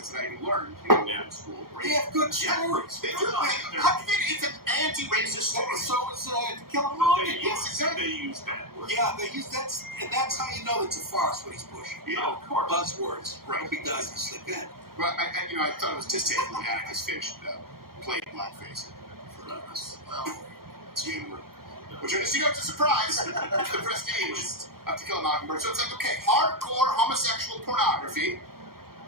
classics that I even learned in school. They have good stories. They do. Huck Finn is an anti-racist story. So is Killer Mockingbird. Yes, exactly. They use bad words. Yeah, they use that, and that's how you know it's a farce what he's pushing. Yeah, of course. Buzzwords. Right. He doesn't slip in. But I thought it was distasteful that Atticus Finch played blackface for us. Well, it's humor. Which it's a surprise. The Prestige of To Kill a Mockingbird. So it's like, okay, hardcore homosexual pornography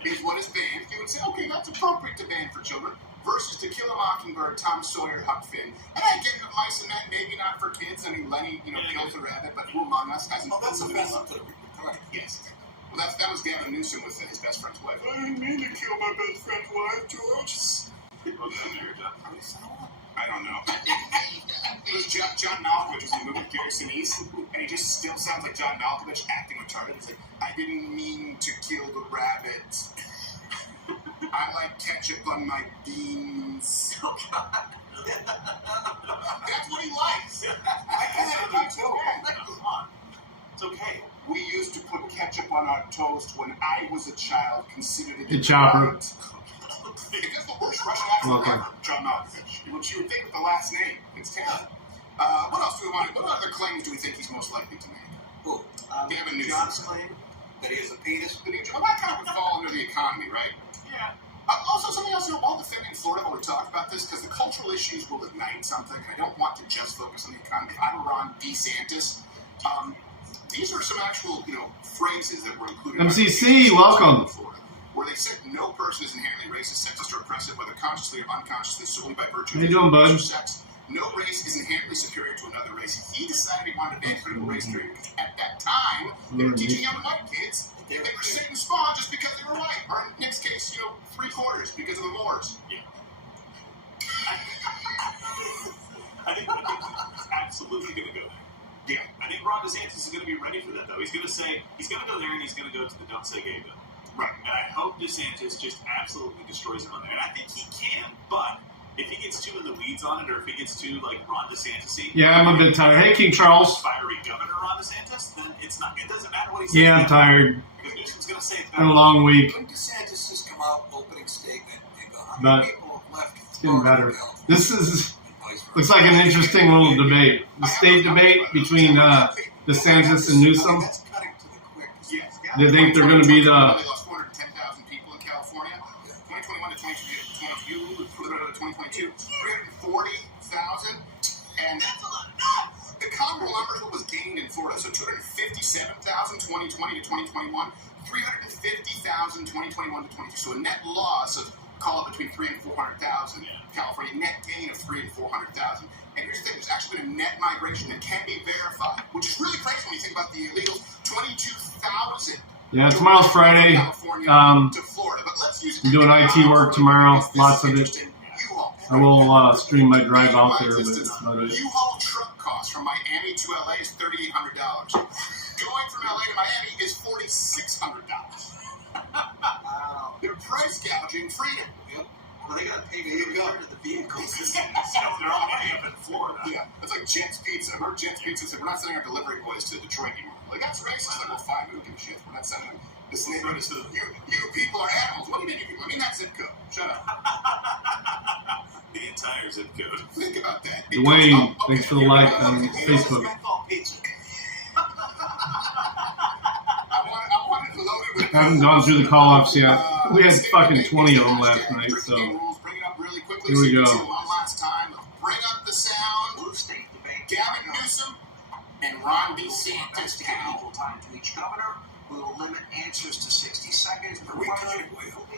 is what is banned. You would say, okay, that's appropriate to ban for children. Versus To Kill a Mockingbird, Tom Sawyer, Huck Finn. And I get it, Mice and Men, maybe not for kids. I mean, Lenny, kills a rabbit, but who among us hasn't? Oh, that's offensive to the right. Yes. Well, that was Gavin Newsom with his best friend's wife. I didn't mean to kill my best friend's wife, George. I don't know. It was John Malkovich was in the movie with Gary Sinise, and he just still sounds like John Malkovich acting retarded. He's like, I didn't mean to kill the rabbit. I like ketchup on my beans. Oh, God. That's what he likes. I can't do too. Come on. It's okay. We used to put ketchup on our toast when I was a child, considered it Good chopper. It is the worst Russian accent ever, John Malkovich. Which you would think with the last name. It's terrible. What else do we want? What other claims do we think he's most likely to make? Who? Gavin Newsom. John's claim that he has a penis. Well, that kind of would fall under the economy, right? Yeah. Also, something else, while defending Florida, when we talk about this, because the cultural issues will ignite something. I don't want to just focus on the economy. I'm Ron DeSantis. These are some actual, phrases that were included. MCC, welcome. Where they said no person is inherently racist, sexist, or oppressive, whether consciously or unconsciously, solely by virtue How you doing, bud? of sex. No race is inherently superior to another race. He decided he wanted to ban critical race theory because at that time, they were teaching young white kids they were Satan spawn just because they were white. Or in Nick's case, 3/4 because of the Moors. Yeah. I think he's absolutely going to go there. Yeah. I think Ron DeSantis is going to be ready for that, though. He's going to go there and he's going to go to the Don't Say Gay bill. Right. And I hope DeSantis just absolutely destroys him on there. And I think he can, but if he gets too in the weeds on it, or if he gets too, Ron DeSantis-y. Yeah, I'm a bit tired. Hey, King Charles. Fiery Governor Ron DeSantis, then it doesn't matter what he says. Yeah, I'm tired. Because Newsom's going to say it's Been a long week. When DeSantis just come out opening statement and go, how But many people have left? It's getting better. This looks like an interesting little debate. The state debate between DeSantis and Newsom. That's cutting to the quick. Yes. They think they're going to be They the... lost 410,000 people in California. 2021 to 2022, 340,000. And the comparable numbers what was gained in Florida. So 257,000 2020 to 2021, 350,000 2021 to 22. So a net loss of, call it between 300,000 and 400,000. California, net gain of 300,000 and 400,000. And here's the thing, there's actually been a net migration that can be verified, which is really crazy when you think about the illegals. 22,000. Yeah, tomorrow's Friday. To Florida. But let's use I'm doing IT work tomorrow, lots of it. I will stream my drive out there, but that's about it. U-Haul truck cost from Miami to LA is $3,800. Going from LA to Miami is $4,600. Wow. They're price gouging freedom. Yep. Well, they got to pay to return to the vehicles. they're already up in Florida. Yeah, it's like Jets Pizza. Or Jets Pizza said, we're not sending our delivery boys to Detroit anymore. Like, that's racist. Like, well, fine, we don't give a shit. We're not sending them. This neighborhood is you people are animals. What do you mean, you people? I mean, that zip code. Shut up. The entire zip code. Think about that. Dwayne, thanks for the like on Facebook. I haven't gone through the call-offs yet. We had fucking 20 of them last night, so here we go. One last time. Bring up the sound. Blue state debate. Gavin Newsom and Ron DeSantis. Equal time to each governor. We will limit answers to 60 seconds per question.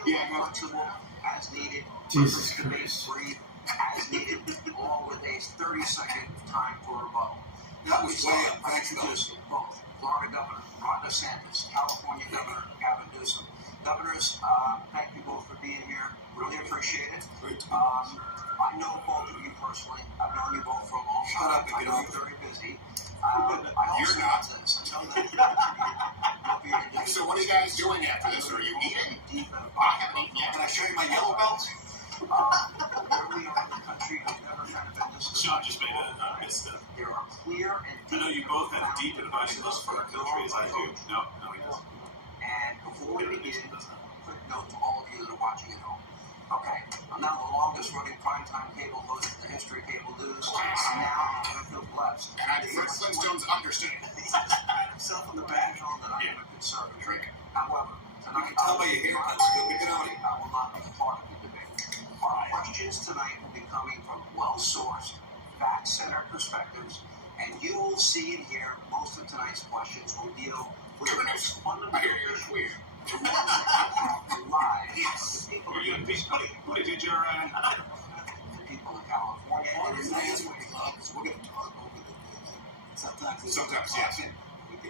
Yeah, Flexible as needed. Jesus Debate Christ. brief as needed, along with a 30-second time for rebuttal. That was way up. Introducing both Florida Governor Ron DeSantis, California Governor Gavin Newsom. Governors, thank you both for being here. Really appreciate it. I know both of you personally. I've known you both for a long time. I know you're very busy. You're not. So what are you guys doing after this? Are you eating? I haven't eaten yet. Can I show you my yellow belt? Where we are in the country, there's never kind of been this. Sean just made a misstep. There are clear and I know you both have a deep advice list for our country as I do. No, he doesn't. And before we begin, quick note to all of you that are watching at home. Okay, I'm now the longest running primetime cable host in the history of cable news. I'm now I feel blessed. And I Fred Flintstone's understudy. He's pat himself on the back on that I am a conservative. Drink. However, tonight Tell by your haircut, stupid. Get out of here. I will not be part of the debate. Our questions tonight will be coming from well-sourced, fact-centered perspectives, and you will see and hear most of tonight's questions will deal with the most fundamental I hear you're queer. the lives of the people Are you in in this peace? country, What did you, the people in California, All and these in things the will be loud because we're going to talk over the Sometimes, yes. We can,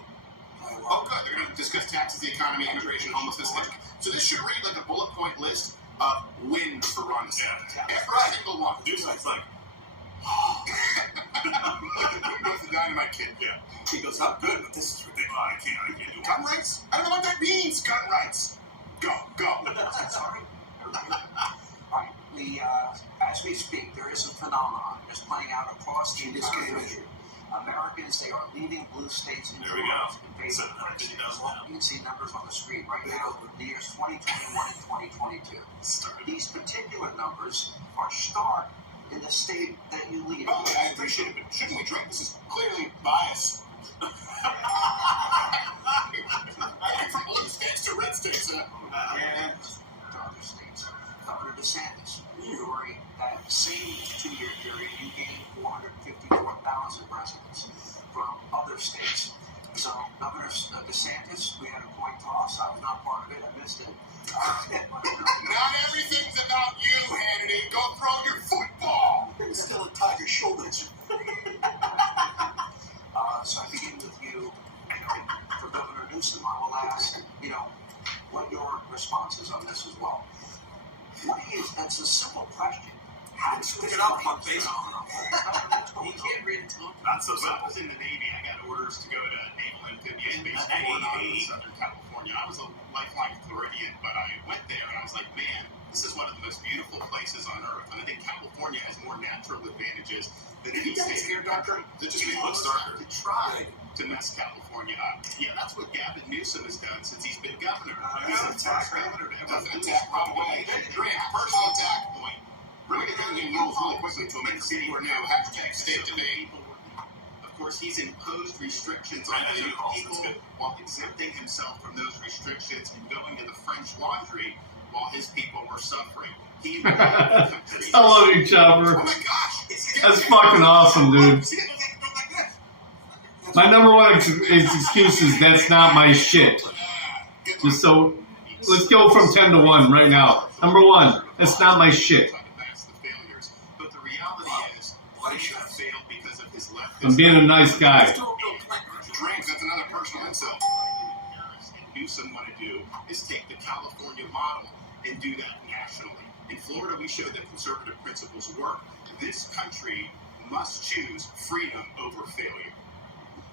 Oh, good. They're going to discuss taxes, the economy, immigration, homelessness. So this should read like a bullet point list of wins for Ron DeSantis. Every single one. Do something like, Like the dynamite kid. yeah. He goes, I'm good, but this is ridiculous. I can't do it. Gun rights? I don't know what that means. Gun rights. Go. Sorry. All right. As we speak, there is a phenomenon that's playing out across the entire country. Americans, they are leaving blue states and There we droves go. in favor of red 750,000 states. now. You can see numbers on the screen right now for the years 2021 and 2022. Started. These particular numbers are stark in the state that you live. Oh, I appreciate it, but shouldn't we drink? This is clearly bias. From blue states to red states. And to other states. Governor DeSantis, during that same 2-year period, you gained 454,000 residents from other states. So, Governor DeSantis, we had a coin toss. I was not part of it. I missed it. Not everything's about you, Hannity. Go throw your football. It's still a tiger shoulders. So I begin with you. For Governor Newsom, I will ask, what your response is on this as well. That's a simple question. How Stick it up, fuck face. He can't read it. Not so When I simple. was in the Navy, I got orders to go to Naval Amphibious Base Hey, Fort Knox hey. in Southern California. I was a lifeline Floridian, but I went there and I was like, man, this is one of the most beautiful places on earth. And I think California has more natural advantages than any state in the country. That just You looks have darker. to try to mess California up. Yeah, that's what Gavin Newsom has done since he's been governor. He's the first governor to ever Doesn't do attack this. probably. Drink, personal attack point. Really get the rules really quickly to amend city or new. Hashtag state debate. Of course, he's imposed restrictions on Right, many that's people good. while exempting himself from those restrictions and going to the French Laundry while his people were suffering. He I love you, Oh Chopper. my gosh. That's fucking awesome, dude. My number one excuse is that's not my shit. Just so, let's go from 10 to 1 right now. Number 1, that's not my shit. But the reality is, he should have failed because of his left. I'm being a nice guy. Drinks, that's another personal insult. Harris and Newsom want to do is take the California model and do that nationally. In Florida, we show that conservative principles work. This country must choose freedom over failure.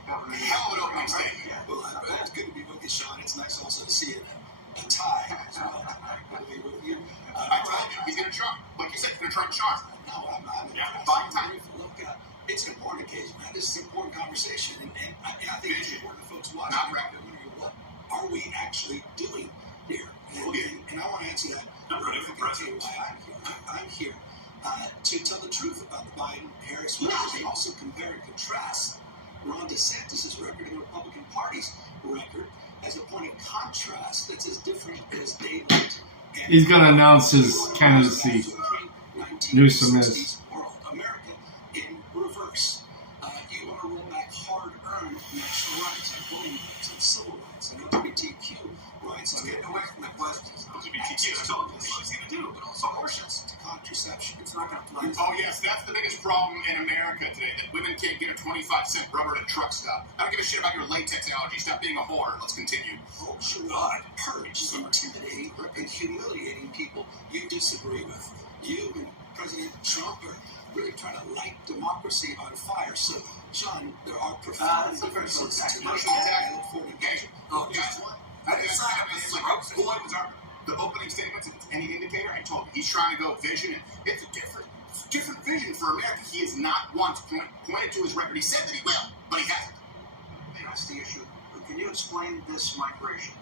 Hell of an opening statement. Well, it's good to be with you, Sean. It's nice also to see a tie as well. Good to be with you. I told you, he's going to try. Like you said, he's going to try to charge. No, I'm not. Five times. Look, it's an important occasion, man. This is an important conversation, and I think it's important for folks watching. Not right. What are we actually doing here? And I want to answer that. I'm running for president. I'm here to tell the truth about the Biden-Harris record and also compare and contrast Ron DeSantis' record and the Republican Party's record as a point of contrast that's as different as daylight. He's going to announce his candidacy. Newsom is. World, America in reverse. You want to roll back hard-earned national rights, like voting rights and civil rights and LGBTQ rights. It's getting away from the questions. LGBTQ, I told you, this is what he's going to do. But also Abortions to contraception. It's not going to fly. Oh, yes, that's the biggest problem in America today, that women can't get a 25-cent rubber at a truck stop. I don't give a shit about your latex allergy. Stop being a whore. Let's continue. Folks should encourage intimidating and humiliating people you disagree with. You and President Trump are really trying to light democracy on fire. So, John, there are profound differences to Personal attack. I look forward to Engagement. Oh, Guys, what? I didn't sign up for this. Like, boy, was the opening statements, if it's any indicator, I told you, he's trying to go vision, and it's a different vision for America. He has not once pointed to his record. He said that he will, but he hasn't. That's the issue. Can you explain this migration?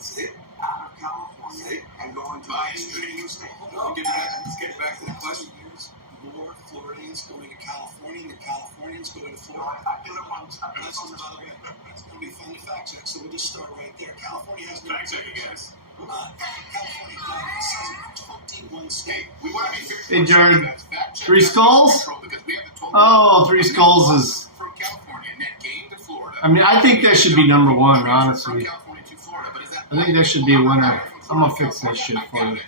out of California and going to a new state. No, let's get back to the question. There's more Floridians going to California than Californians going to Florida. I did it once. That's going to be fun to fact check. So we'll just start right there. California has no. Fact check, you guys. California says 21 states. We want to be Hey, Jared. 3 Skulls? Oh, 3 Skulls is. From California, net gain to Florida. I mean, I think that should be number 1, honestly. From California to Florida, but is that I think that should be a winner. I'm gonna fix that shit for you.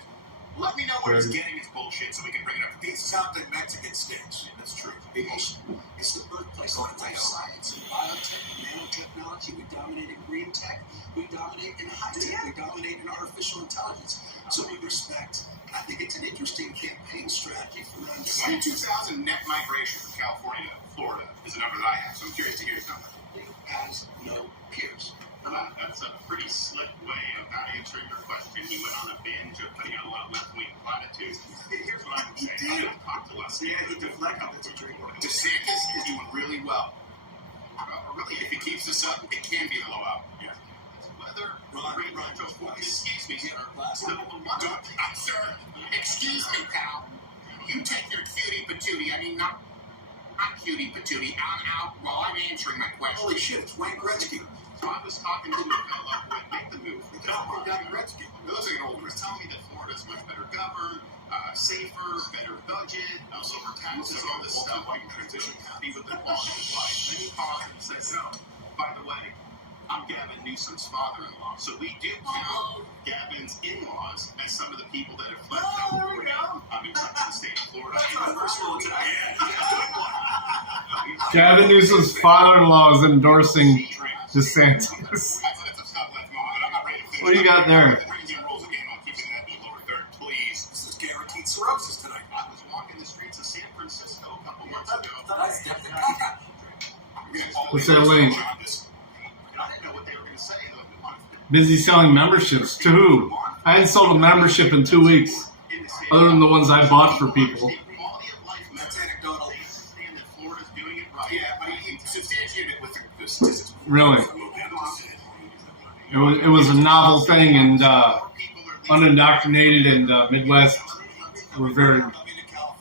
Let me know where he's getting his bullshit so we can bring it up. These sound like Mexican sticks. That's true. It's the birthplace of life science and biotech and nanotechnology. We dominate in green tech. We dominate in high tech. We dominate in artificial intelligence. So we respect. I think it's an interesting campaign strategy for them. 22,000 net migration from California to Florida is the number that I have. So I'm curious to hear his number. It has no peers. That's a pretty slick way of not answering your question. He went on a binge of putting out a lot of left-wing platitudes. Here's what I would say. I'm going to talk to less. Yeah, he deflected. That's a trick. DeSantis is doing really well. Really, if he keeps this up, it can be a blowout. Yeah. Whether excuse me, I'm sir. Excuse me, pal. You take your cutie patootie. I mean, not cutie patootie. Out while I'm answering my question. Holy shit! It's Wayne Gretzky. So I was talking to the fellow who would make the move. Gretzky. Those are old. He was telling me that Florida's much better governed, safer, better budget, lower taxes, all this stuff. Like transition happy with the quality of life. Then he paused and says, "No, by the way, I'm Gavin Newsom's father-in-law, so we do count Gavin's in-laws as some of the people that have fled California. Come to the state of Florida." Gavin Newsom's father-in-law is endorsing DeSantis. That's a tough left moment, but I'm not ready to finish. What do you got there? The Indian rules again on keeping that in the lower third, please. This is guaranteed cirrhosis tonight. I was walking the streets of San Francisco a couple months ago. What's that link? I didn't know what they were going to say. Busy selling memberships. To who? I ain't sold a membership in 2 weeks. Other than the ones I bought for people. That's anecdotal. Yeah, but he substantiated it with the statistics. Really. It was a novel thing, and unindoctrinated and Midwest were very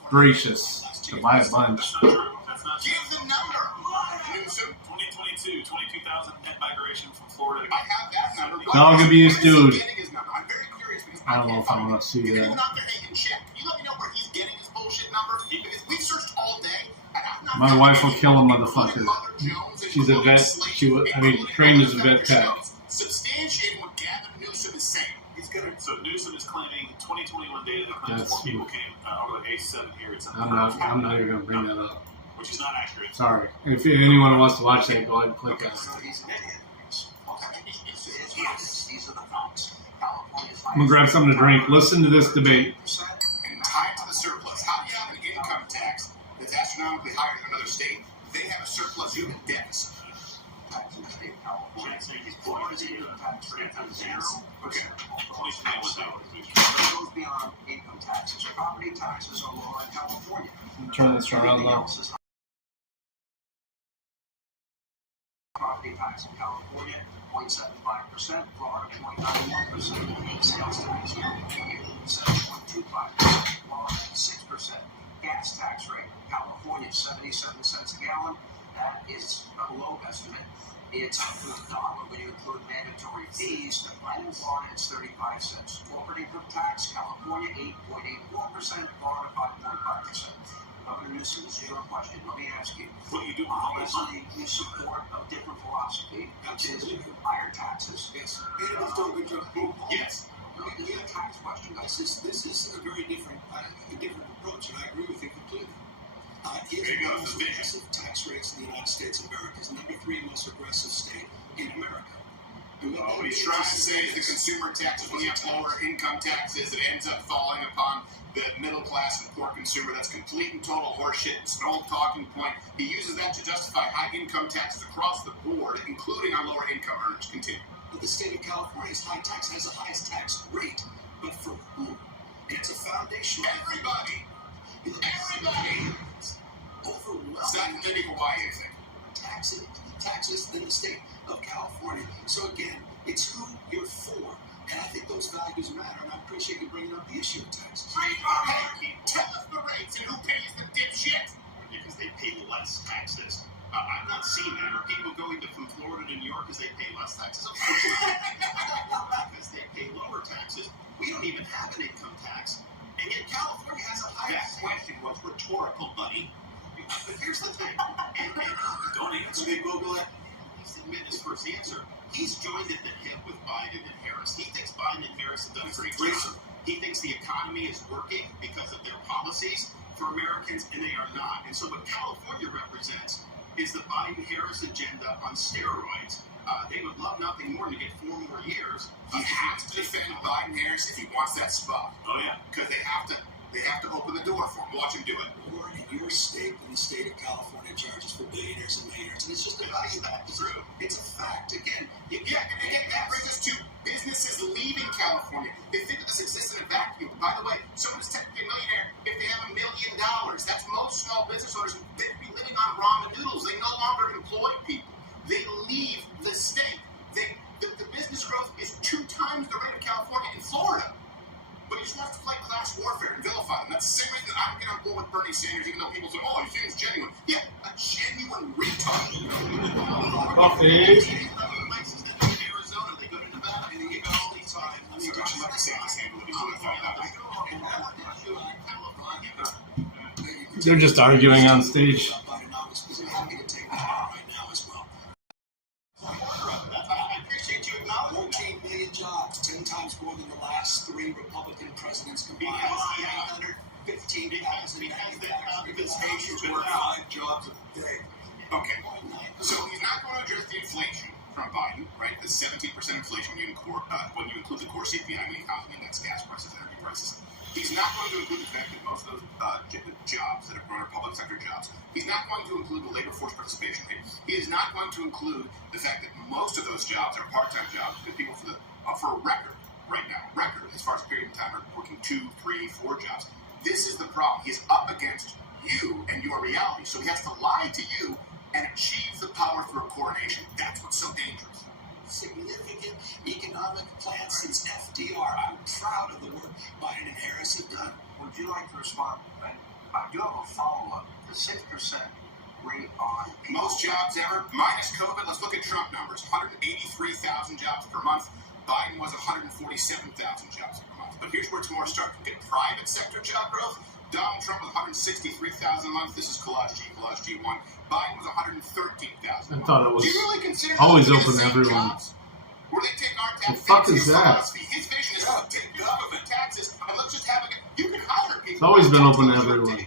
gracious to buy a bunch. Give the number. Newsom. 2022, 22,000 net migration from Florida. I have that number. Dog abuse dude. I'm very curious because I don't know if I want to see if that. anyone out there can check, you let me know where he's getting his bullshit number because we've searched all day. My wife will kill a motherfucker. She's a vet. Trained as a vet tech. Substantiating what Gavin Newsom is saying. He's gonna. So Newsom is claiming 2021 data that claims more people came over the A7 here. I'm not even going to bring that up. Which is not accurate. Sorry. If anyone wants to watch that, go ahead and click on it. He's an idiot. These are the facts. California's I'm going to grab something to drink. Listen to this debate. And tied to the surplus. How do you have an income tax that's astronomically higher than another state? They have a surplus unit deficit. tax in the state of California. Florida's income tax rate is 0%. Okay. It goes beyond income taxes. Property taxes are lower in California. Turn this around Everything now. else is property tax in California, 0.75%, Florida, 0.91%, sales tax in California, 7.25%, Florida, 6%, gas tax rate, California, 77 cents a gallon, that is a low estimate. It's up to $1 when you include mandatory fees, and in Florida, it's 35 cents. Corporate income tax, California, 8.84%, Florida, 5.5%. Governor Newsom, this is your question. Let me ask you. What do you do with all this money? Obviously, you support a different philosophy, which is higher taxes. Yes. And it's doing a good job. Yes. It's a tax question. This is a very different approach, and I agree with you completely. Here's There you go, one of the the vision. aggressive tax rates in the United States of America. It's number 3 most aggressive state in America. And What he's trying to say is the consumer taxes, when you have lower income taxes, it ends up falling upon the middle class and poor consumer. That's complete and total horseshit. It's an old talking point. He uses that to justify high income taxes across the board, including our lower income earners. Continue. But the state of California's high tax has the highest tax rate. But for whom? And it's a foundational. Everybody. Everybody. Overwhelming. It's not unique Hawaii, I think. taxes in the state of California. So again, it's who you're for. And I think those values matter, and I appreciate you bringing up the issue of taxes. Hey, tell us the rates and who pays the dipshit? Because they pay less taxes. I've not seen that. Are people going from Florida to New York because they pay less taxes? Of course not. Because they pay lower taxes. We don't even have an income tax. And yet California has a higher tax. That question was rhetorical, buddy. But here's the thing. And don't answer me, Google it. He submitted his first answer. He's joined at the hip with Biden and Harris. He thinks Biden and Harris have done a great job. He thinks the economy is working because of their policies for Americans, and they are not. And so what California represents is the Biden-Harris agenda on steroids. They would love nothing more than to get 4 more years. He has to defend Biden-Harris if he wants that spot. Oh yeah, because they have to open the door for him. Watch him do it. Or in your state, in the state of California, charges for billionaires and millionaires, and it's just a value that is true. It's a fact. Again, that brings us to businesses leaving California. They think this exists in a vacuum. By the way, someone's technically a millionaire if they have $1 million. That's most small business owners. They'd be living on ramen noodles. They no longer employ people. They leave the state. The business growth is 2 times the rate of California and Florida. But he just wants to play class warfare and vilify them. That's the same reason I don't get on board with Bernie Sanders, even though people say, oh, he seems genuine. Yeah, a genuine retard. Coffee. Places that go to Arizona, they go to Nevada, and they get all these times. Let me just let DeSantis handle it. He's doing fine. They're just arguing on stage. I appreciate you acknowledging 14 million jobs, 10 times more than the last 3 Republican presidents combined. 815,000 because stations work 5 jobs a day. Okay, so he's not going to address the inflation from Biden, right? The 17% inflation when you include the core CPI, meaning housing index, gas prices, energy prices. He's not going to include the fact that most of those jobs that are grown are public sector jobs. He's not going to include the labor force participation rate. He is not going to include the fact that most of those jobs are part-time jobs because people for a record right now, as far as period of time, are working 2, 3, 4 jobs. This is the problem. He's up against you and your reality. So he has to lie to you and achieve the power through a coronation. That's what's so dangerous. Significant economic plan since FDR. I'm proud of the work Biden and Harris have done. Would you like to respond? I do have a follow-up. The 6% rate on people. Most jobs ever, minus COVID. Let's look at Trump numbers. 183,000 jobs per month. Biden was 147,000 jobs per month. But here's where it's more stark. Look at private sector job growth. Donald Trump was 163,000 a month. This is Collage G1. Biden was 113,000. I thought it was Do you really consider always those open to everyone. Jobs? Where they take our The taxes? fuck is that? His vision is to take government taxes and let's just have you can hire people. It's always been open to everyone.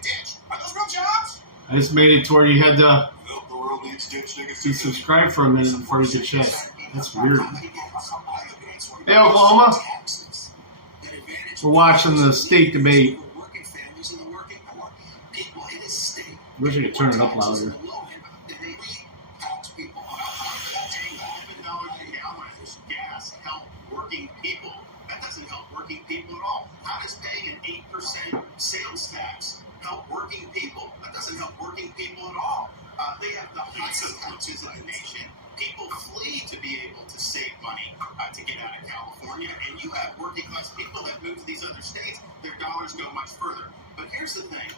Are those real jobs? I just made it to where you had to The world needs ditch niggas. be subscribed for a minute before you could check. That's weird. Hey, Oklahoma. We're watching the state debate. Wish I could turn it up louder. Gas help working people. That doesn't help working people at all. How does paying an 8% sales tax help working people? That doesn't help working people at all. They have the highest taxes in the nation. People flee to be able to save money to get out of California, and you have working class people that move to these other states. Their dollars go much further. But here's the thing.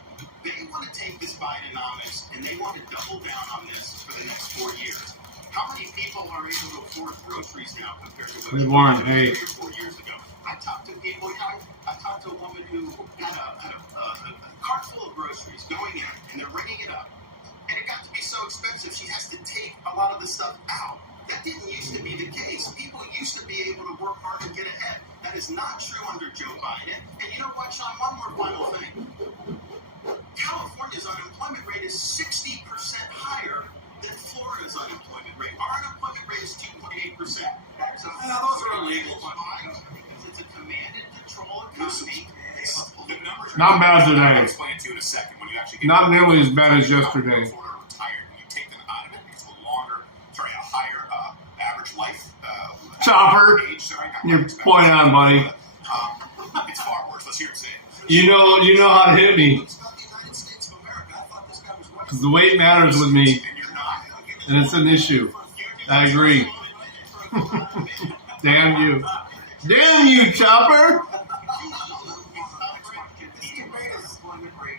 They want to take this Bidenomics and they want to double down on this for the next 4 years. How many people are able to afford groceries now compared to what Good morning. Hey. 3 or 4 years ago? I talked to people. I talked to a woman who had a cart full of groceries going in, and they're ringing it up. And it got to be so expensive, she has to take a lot of the stuff out. That didn't used to be the case. People used to be able to work hard and get ahead. That is not true under Joe Biden. And you know what, Sean? One more final thing. California's unemployment rate is 60% higher than Florida's unemployment rate. Our unemployment rate is 2.8%. Those are illegal. Because it's a command and control economy. The numbers are Not bad today. I'll explain it to you in a second. When you actually get Not nearly as bad as yesterday. Florida retired. When you take them out of it, it's a higher average life. Chopper, age. Sorry, you're point on, buddy. It's far worse. Let's hear him say it. You know how to hit me. Because the weight matters with me, And you're not. and it's an issue. I agree. Damn you. Damn you, Chopper! The unemployment rate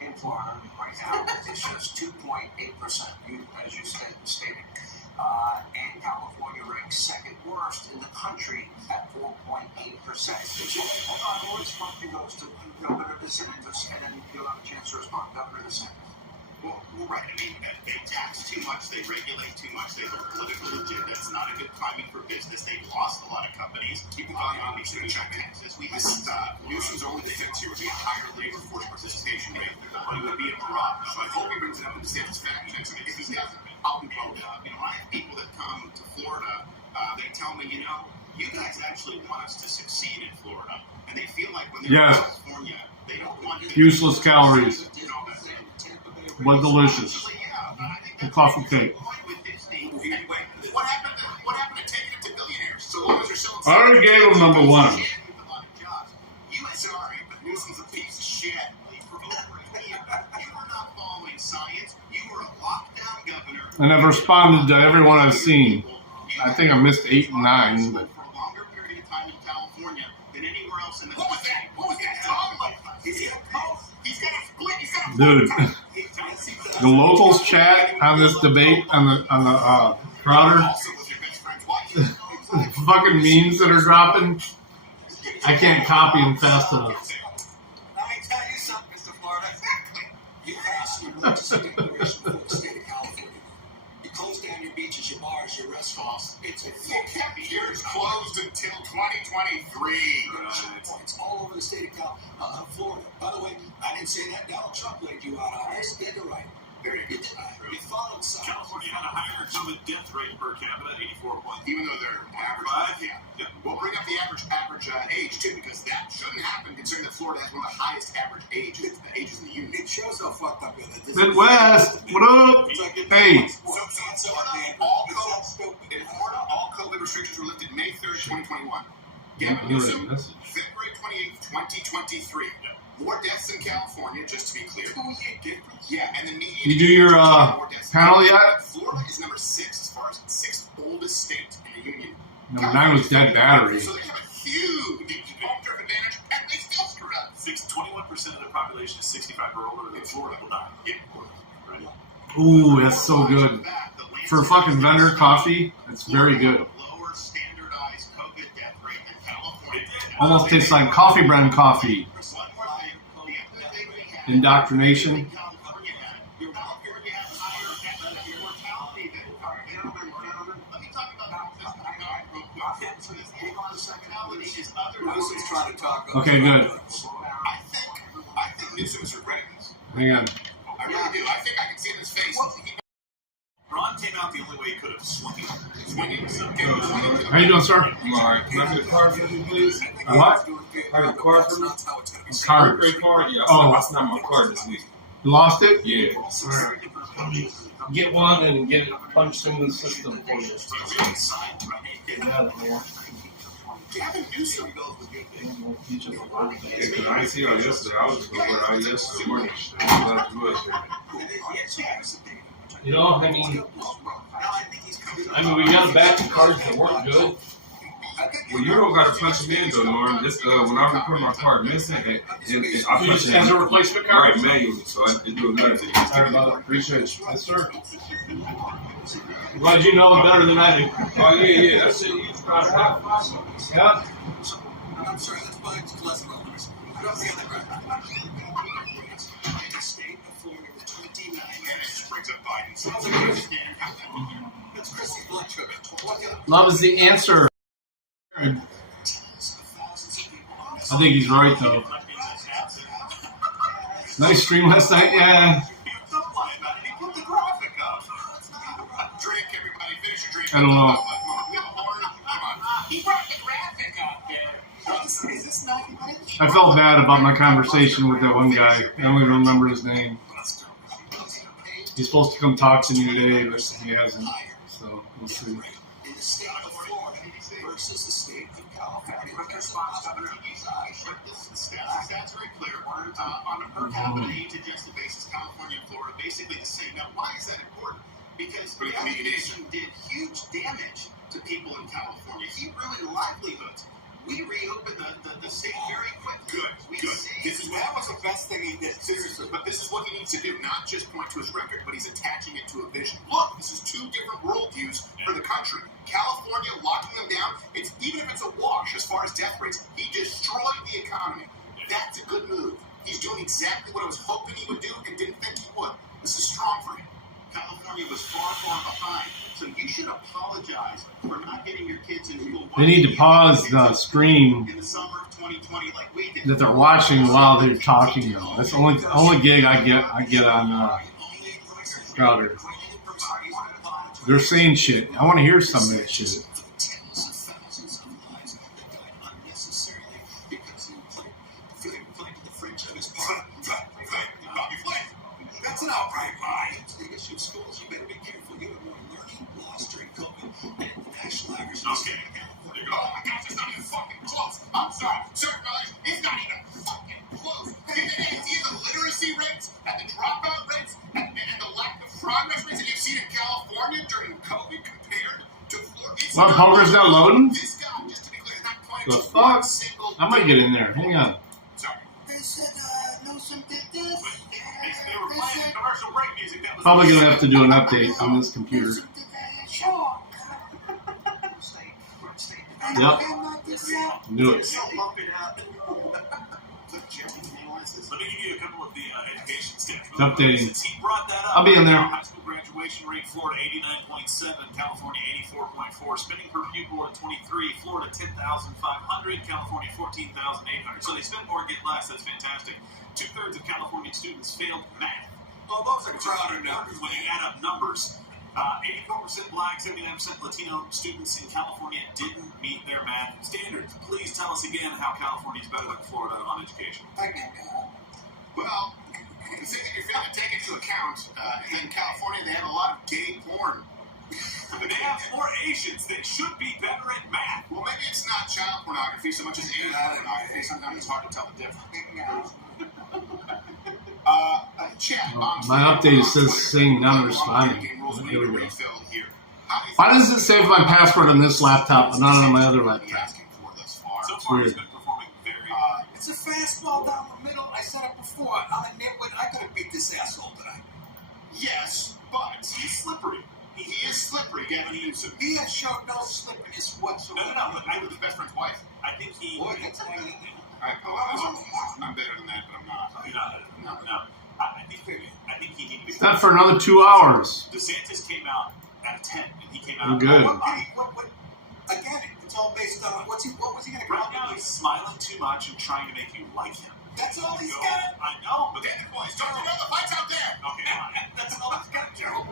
in Florida right now is just 2.8%, as you stated. And California ranks second worst in the country at 4.8%. Hold on, Lawrence Funky goes to Governor DeSantis, and then you'll have a chance to respond. Governor DeSantis. Well, right. I mean, they tax too much, they regulate too much, they have a political agenda. It's not a good climate for business. They've lost a lot of companies. Keep going on these check taxes. We have Newsom's only defense here would be a higher labor force participation rate, but it would be a mirage. So I hope he brings it up in the DeSantis fact checks. If he doesn't, I'll implode it. I have people that come to Florida, they tell me, you guys actually want us to succeed in Florida. And they feel like when they're in California, they don't want to. Useless calories. But delicious. The coffee cake. What happened to taking it to billionaires? So long as you're selling. I already gave him number one. Sorry, but Newsom's a piece of shit. You are not following science. You were a lockdown governor. And I've responded to everyone I've seen. I think I missed 8 and 9, but. For a longer period of time in California than anywhere else in the What was that? What was that? He's got a split. He's got a Dude, the locals chat on this debate on the Crowder, the fucking memes that are dropping, I can't copy them fast enough. Let me tell you something, Mr. Florida. You passed your emergency declaration for the state of California. You closed down your beaches, your bars, your restaurants. It's a Here's closed until 2023. points all over the state of Florida. By the way, I didn't say that. Donald Trump laid you out on this. Did the right. Very good. You followed science. California had a higher COVID death rate per capita, 84 Even though they're average. Yeah. We'll bring up the average age, too, because that shouldn't happen considering that Florida has one of the highest average ages in the union. It shows how fucked up it is. Midwest, what up? Hey. So in Florida, all COVID restrictions were lifted May 3rd, 2021. Gavin Newsom, February 28th, 2023. More deaths in California, just to be clear. Yeah, and the median. You do your panel yet? Florida is number 6 as far as 6th oldest state in the union. Number 9 was dead battery. So they have a huge home-turf advantage, and they still screwed up. 21% of the population is 65 or older. In Florida will die. Yeah, right. Ooh, that's so good. For fucking vendor coffee, it's very good. Lower standardized COVID death rate than California. Almost tastes like coffee brand coffee. One more thing. The other thing we had. Indoctrination. California has higher death mortality than let me talk about this real quick. So this mortality is other. Newsom's trying to talk. Okay, good. I think Newsom is regretting this. Hang on. I really do. I think I can see it in his face. Ron came out the only way he could have swinging. How you doing, sir? I'm alright. Can I get a card for you, please? A what? I got a card for me. A card. Great card? Yeah, Oh. I snapped my card this week. You lost it? Yeah. Get one and get it punched into the system for you. Get out of there. Gavin Newsom. He just a lot of Yeah, things. 'cause I didn't see y'all yesterday. I was just going to go out yesterday morning. I'm glad you was here. You know, I mean, we got back to cards that weren't good. Well, you don't got to punch them in, though, Norm. This, when I report my card missing, I You punch just it as a in. replacement Right, card. manually, so I didn't do nothing. Sorry about it. Appreciate you. Yes, sir. Glad you know it better than I do. Oh, yeah, that's it. You got Yeah. I'm sorry, that's fine. It's less relevant. I don't see how that in the state of Florida with 29 This brings up Biden. So That's Chrissy's blood sugar. Love is the answer. I think he's right, though. Nice stream last night, yeah. Don't lie about it. He put the graphic up. Drink, everybody. Finish your drink. I don't know. We have a horn. Come on. He brought the graphic up there. Is this not anybody? I felt bad about my conversation with that one guy. I don't even remember his name. He's supposed to come talk to me today, but he hasn't. So we'll see. In the state of Florida versus the state of California. The stats very clear. On a per capita age-adjusted basis, California and Florida basically the same. Now, why is that important? Because Gavin Newsom did huge damage to people in California. He ruined livelihoods. We reopened the state very quickly. Good. That was the best thing he did. Seriously. But this is what he needs to do. Not just point to his record, but he's attaching it to a vision. Look, this is two different worldviews for the country. California locking them down, even if it's a wash as far as death rates, he destroyed the economy. That's a good move. He's doing exactly what I was hoping he would do and didn't think he would. This is strong for him. California was far behind. So you should apologize for not getting your kids in school. They need to pause the screen in the summer of 2020 like we did. that they're watching while they're talking, though. That's the only gig I get on Crowder. They're saying shit. I want to hear some of that shit. That's an outright lie. Because your schools, you better be careful. You have more learning loss during COVID and national average. Okay. Oh my gosh, it's not even fucking close. I'm sorry. Sorry, brothers. It's not even fucking close. It's either literacy rates and the dropout rates and the lack of progress rates that you've seen in California during COVID compared to Florida. What, Poker's not loading? This guy, just to be clear, is not pointing The to fuck? one single I might get in there. Hang on. Sorry. They said, Newsom did this. They were playing commercial break music. That was Probably gonna have to do an update on this computer. Newsom did that. Sure. Yep. Do it. Let me give you a couple of the education stats. It's updating. Since he brought that up, I'll be in there. High school graduation rate, Florida 89.7, California 84.4. Spending per pupil at 23, Florida 10,500, California 14,800. So they spend more, get less. That's fantastic. 2/3 of California students failed math. Well, those are crowded numbers. When you add up numbers, 84% Black, 79% Latino students in California didn't meet their math standards. Please tell us again how California is better than Florida on education. Well, the thing that you're failing to take into account, in California, they have a lot of gay porn. They have more Asians. They should be better at math. Well, maybe it's not child pornography so much as Asian pornography. Sometimes it's hard to tell the difference. Chat, My update says saying not responding. Here we go. Why does it save my password on this laptop but not on my other laptop? So far, he's been performing very It's a fastball down the middle. I said it before. I'm a nitwit. I could have beat this asshole tonight. Yes, but he's slippery. He is slippery, Gavin Newsom. He has shown no slipperiness whatsoever. No, but I'm his best friend's wife. I think he. Boy, that's not anything. I'm better than that, but I'm not. No. I think he needed to. That for another 2 hours. DeSantis came out at 10, and he came I'm out. good. What, again, it's all based on what was he going to Right now, he's smiling too much and trying to make you like him. That's all he's Go. got. I know, but Damn it, boys, don't you know the fight's out there? okay, fine. That's all he's got, Joe.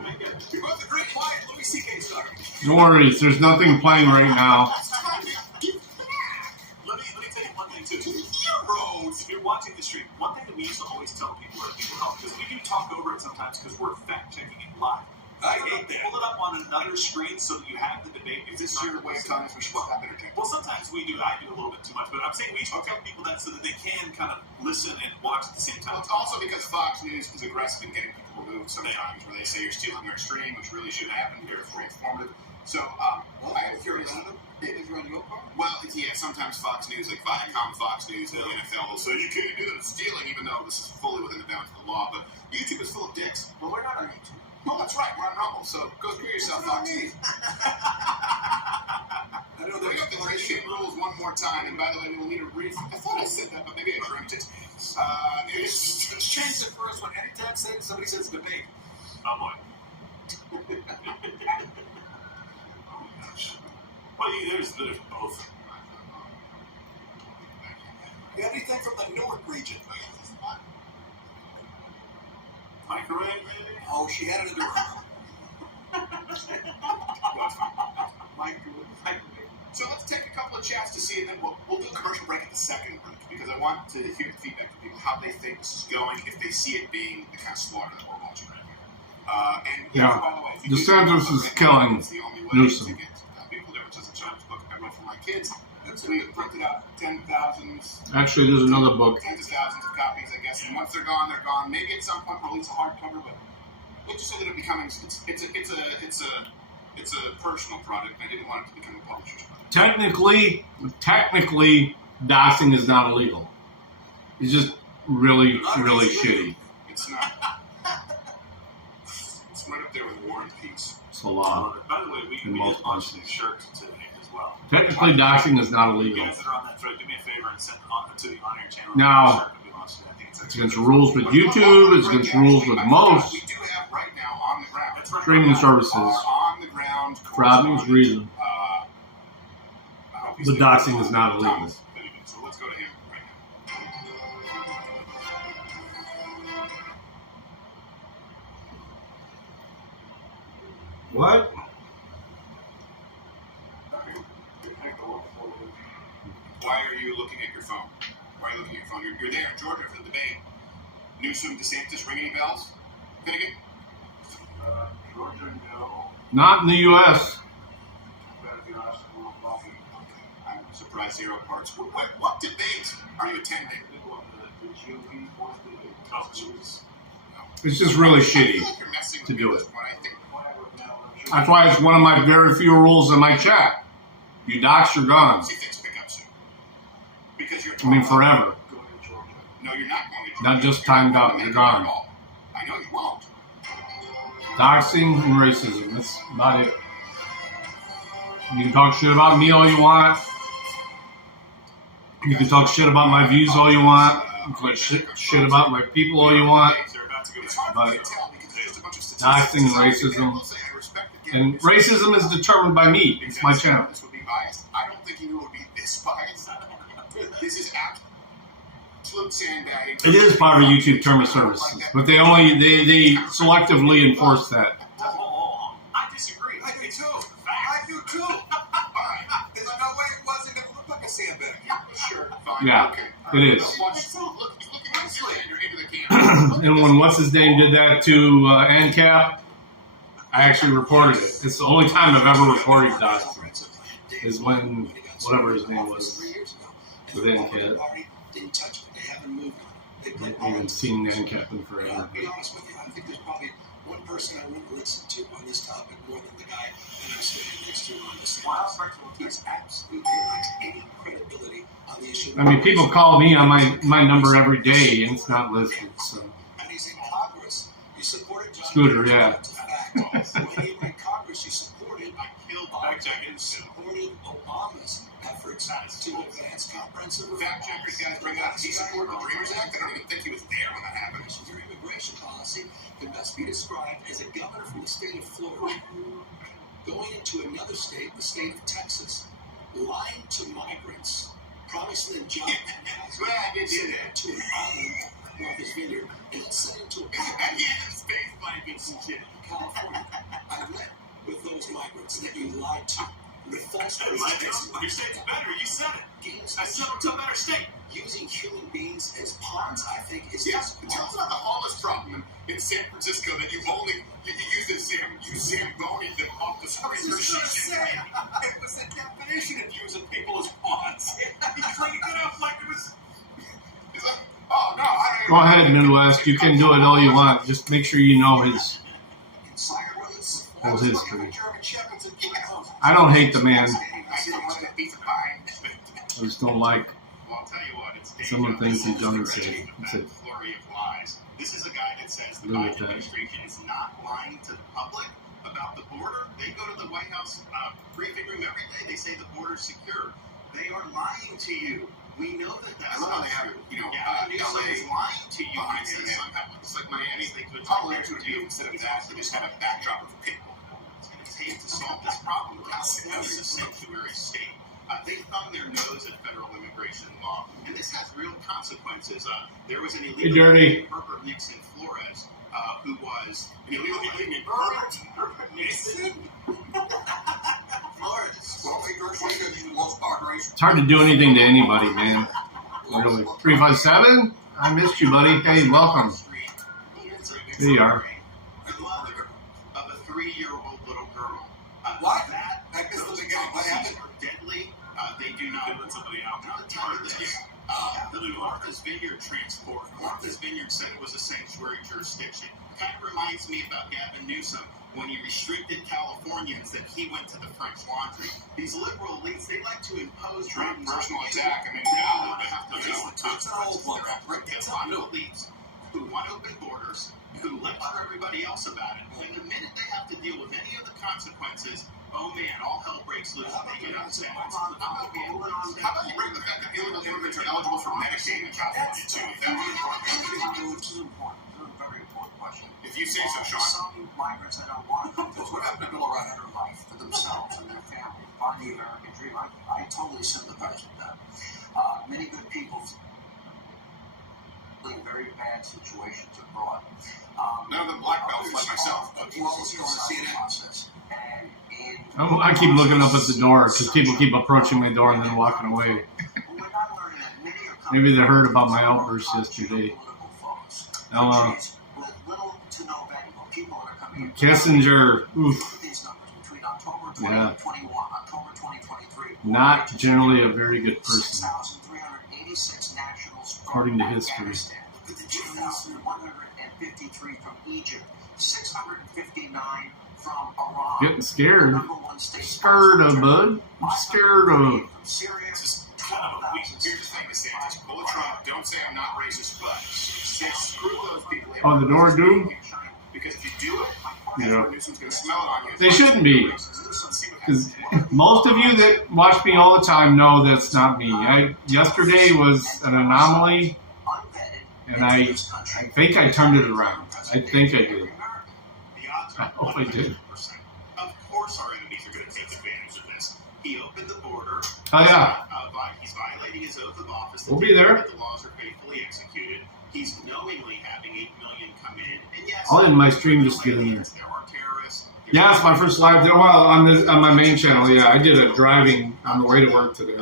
You're both a great quiet Louis C.K. star. Don't worry, there's nothing playing right now. Let me tell you one thing too. Heroes. If you're watching the stream, one thing that we used to always tell people at people help, because we do talk over it sometimes because we're fact checking it live. I hate that. Pull it up on another screen so that you have the debate. Is this your way of telling us we should have better Well, sometimes we do. I do a little bit too much, but I'm saying we should tell people that so that they can kind of listen and watch at the same time. Well, it's also because Fox News is aggressive in getting people removed sometimes, where they say you're stealing their stream, which really shouldn't happen. They're very informative. So, I am curious. Well, yeah, sometimes Fox News, like Viacom Fox News, the NFL will say you can't do that. It's stealing, even though this is fully within the bounds of the law. But YouTube is full of dicks. Well, we're not on YouTube. Well, that's right. We're on Rumble, so go screw yourself, Fox News. I know Bring up the Christian rules one more time, and by the way, we will need a read. I thought I said that, but maybe I dreamt it. Change the first one. Anytime somebody says debate. Oh boy. Well, there's both. You have anything from the Newark region? Microwave? Oh, she had it in the So let's take a couple of chats to see, and then we'll do a commercial break at the second break, because I want to hear the feedback from people, how they think this is going, if they see it being the kind of slaughter that we're watching right here. And Yeah. by the way, if you do DeSantis that, is killing it's the only way Newsom. to get people differences in China's book I wrote for my kids. We printed out 10,000. Actually, there's another book. Tens of thousands of copies, I guess. And once they're gone, they're gone. Maybe at some point we'll release a hardcover, but let's just say that it becoming it's a personal product. I didn't want it to become a publisher's product. Technically, doxing is not illegal. It's just really shitty. It's not. It's right up there with War and Peace. It's a law. By the way, we In did most launch new places. shirts today as well. Technically, doxing is not You illegal. guys that are on that thread, do me a favor and send on to the on-air channel. Now, shirt that we launched today. I think It's against rules with YouTube. It's against rules with most We do have right now on the ground. That's right. streaming services On the ground. for obvious reason. I hope he's The there. doxing is not illegal. Thomas Finnegan. So let's go to him right What? Why are you looking at your phone? Why are you looking at your phone? You're there in Georgia for the debate. Newsom, DeSantis, ring any bells? Finnegan? Georgia, no. Not in the U.S. Better be honest, a little bumpy. I'm surprised zero parts. What debate are you attending? The GOP forced debate. Oh, jeez. It's just really I feel shitty. like you're messing to with do me at this it. point. I think That's why it's one of my very few rules in my chat. You dox, you're gone. see things pick up soon. Because you're I mean, forever. Go to Georgia. No, you're not going to Not Georgia. just timed You're out, not you're making gone. it at all. I know you won't. Doxing and racism. That's about it. You can talk shit about me all you want. You can talk shit about my views all you want. You can talk shit about my people all you want. They're about to go It's back. hard for me But to tell because there's just a bunch of statistics. doxing and I racism. will say I respect the And candidate. racism is determined by me. It's my Because channel. This would be biased. I don't think you would be this biased. This is absolute sandbagging. It is part of YouTube term of services, but they selectively enforce that. I disagree. I do too. I do too. Fine. There's no way it wasn't. It looked like a sandbag. Sure. Fine. Yeah, Okay. it is. Look, he's looking at the land. You're into the camera. And when what's his name did that to ANCAP, I actually reported it. It's the only time I've ever reported doxing is when whatever his name was with ANCAP. Didn't touch it. They haven't moved on. They I put haven't even seen ANCAP in forever. I'll be honest with you. I think there's probably one person I wouldn't listen to on this topic more than the guy that I'm standing next to on this side. He's absolutely lacks any credibility on the issue. I mean, people call me on my number every day, and it's not listed. So And he's in Congress. You supported John Scooter, Kerry. yeah. It's a fact. When you were in Congress, you supported Fact checking. supported Obama's efforts to advance comprehensive Fact checkers guys bring up he supported the Dreamers Act. I don't even think he was there when that happened. Your immigration policy can best be described as a governor from the state of Florida going into another state, the state of Texas, lying to migrants, promising them jobs, Glad you did it. to an island, Martha's Vineyard, and then sent to a And he had his face blanking some shit. California. I met with those migrants that you lied to. The false Hey, your state's better. You said it. games I sent them to a better state. using human beings as pawns, I think, is Yes, tell us about the homeless problem in San Francisco that you Zamboni them off the street. It was a definition of using people as pawns. He cleaned it up like it was. He's like, oh no, I don't go ahead, Midwest. You can do it all you want. Just make sure you know his whole history. I don't hate the man. I just don't like Well, I'll tell you what, it's some of the things he's done and said. That's it. flurry of lies. This is a guy that says the Look at Biden that. administration is not lying to the public about the border. They go to the White House briefing room every day. They say the border's secure. They are lying to you. We know that that's I not love how they have, true. you know, Gavin Newsom LA is lying to you. behind He them. says It's like Miami. they could All there to do instead of that, they just have a backdrop of people. It's going to take to solve this problem. This is a sanctuary state. They thumb their nose at federal immigration law, and this has real consequences. There was an illegal Dirty. Herbert Nixon Flores, who was an illegal alien. Herbert Nixon? Flores. It's hard to do anything to anybody, man. Really. 357? I missed you, buddy. Hey, welcome. There you are. The mother of a 3-year-old little girl. What? Those policies are deadly. They do not let somebody out. I'll tell you this. The Martha's Vineyard transport. Martha's Vineyard said it was a sanctuary jurisdiction. Kind of reminds me about Gavin Newsom when he restricted Californians that he went to the French Laundry. These liberal elites, they like to impose Trump burdens on personal people. attack. I mean, They now don't have to face the consequences. There are a lot of elites who want open borders, who lecture everybody else about it. And the minute they have to deal with any of the consequences, oh man, all hell breaks loose. They get upset. How about you bring the fact that illegal immigrants are eligible for Medicaid in California too? That would be important. Which is important. This is a very important question. If you say so, Sean. Some migrants that don't want to come because what happened to build a better life for themselves and their families, find the American dream. I totally sympathize with that. Many good people in very bad situations abroad. None of them black belts like myself, but You always go to see that process. And I keep looking up at the door because people keep approaching my door and then walking away. we're not learning that many are Maybe they heard about my outburst yesterday. Now, with little to no value, but people that are coming in. Kissinger, oof, These numbers between October Yeah. 2021, October 2023. not generally a very good person, 6,386 nationals from according to history. Afghanistan, 2,153 from Egypt, 659 from Iran. Getting scared. Number one state Scared of, bud. I'm scared of. from Syria. This is kind of a weak. Here's the thing, DeSantis. Pull a Trump. Don't say I'm not racist, but say screw those people. Oh, the door, dude? Because if you do it, Yeah. Newsom's going to smell it on you. They shouldn't be. Because most of you that watch me all the time know that's not me. Yesterday was an anomaly, and I think I turned it around. I think I did. The odds I are hope I did. 100%. Of course our enemies are going to take advantage of this. He opened the border. Oh, yeah. He's violating his oath of office. We'll be there. That the laws are faithfully executed. He's knowingly having 8 million come in. And yes, I'll end my stream just to get in there. there are terrorists. Yeah, it's my first live. Well, on my main channel, yeah, I did a driving on the way to work today.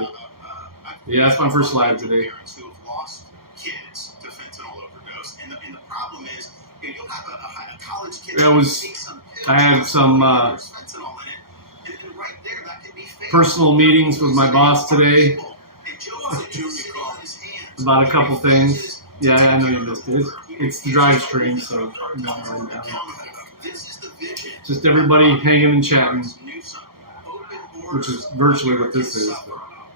Yeah, it's my first live today. Parents who have lost kids to fentanyl overdose, and the problem is, you'll have a college kid. It was- take some pills, I had some, there's fentanyl in it, and right there, that could be fatal. Personal meetings with my boss today And Joe is a junior call his hands. about a couple things. Yeah, I know you missed it. It's the drive stream, so I'm not right now. This is the vision. Just everybody hanging and chatting, Newsom. Open borders. which is virtually what this is. But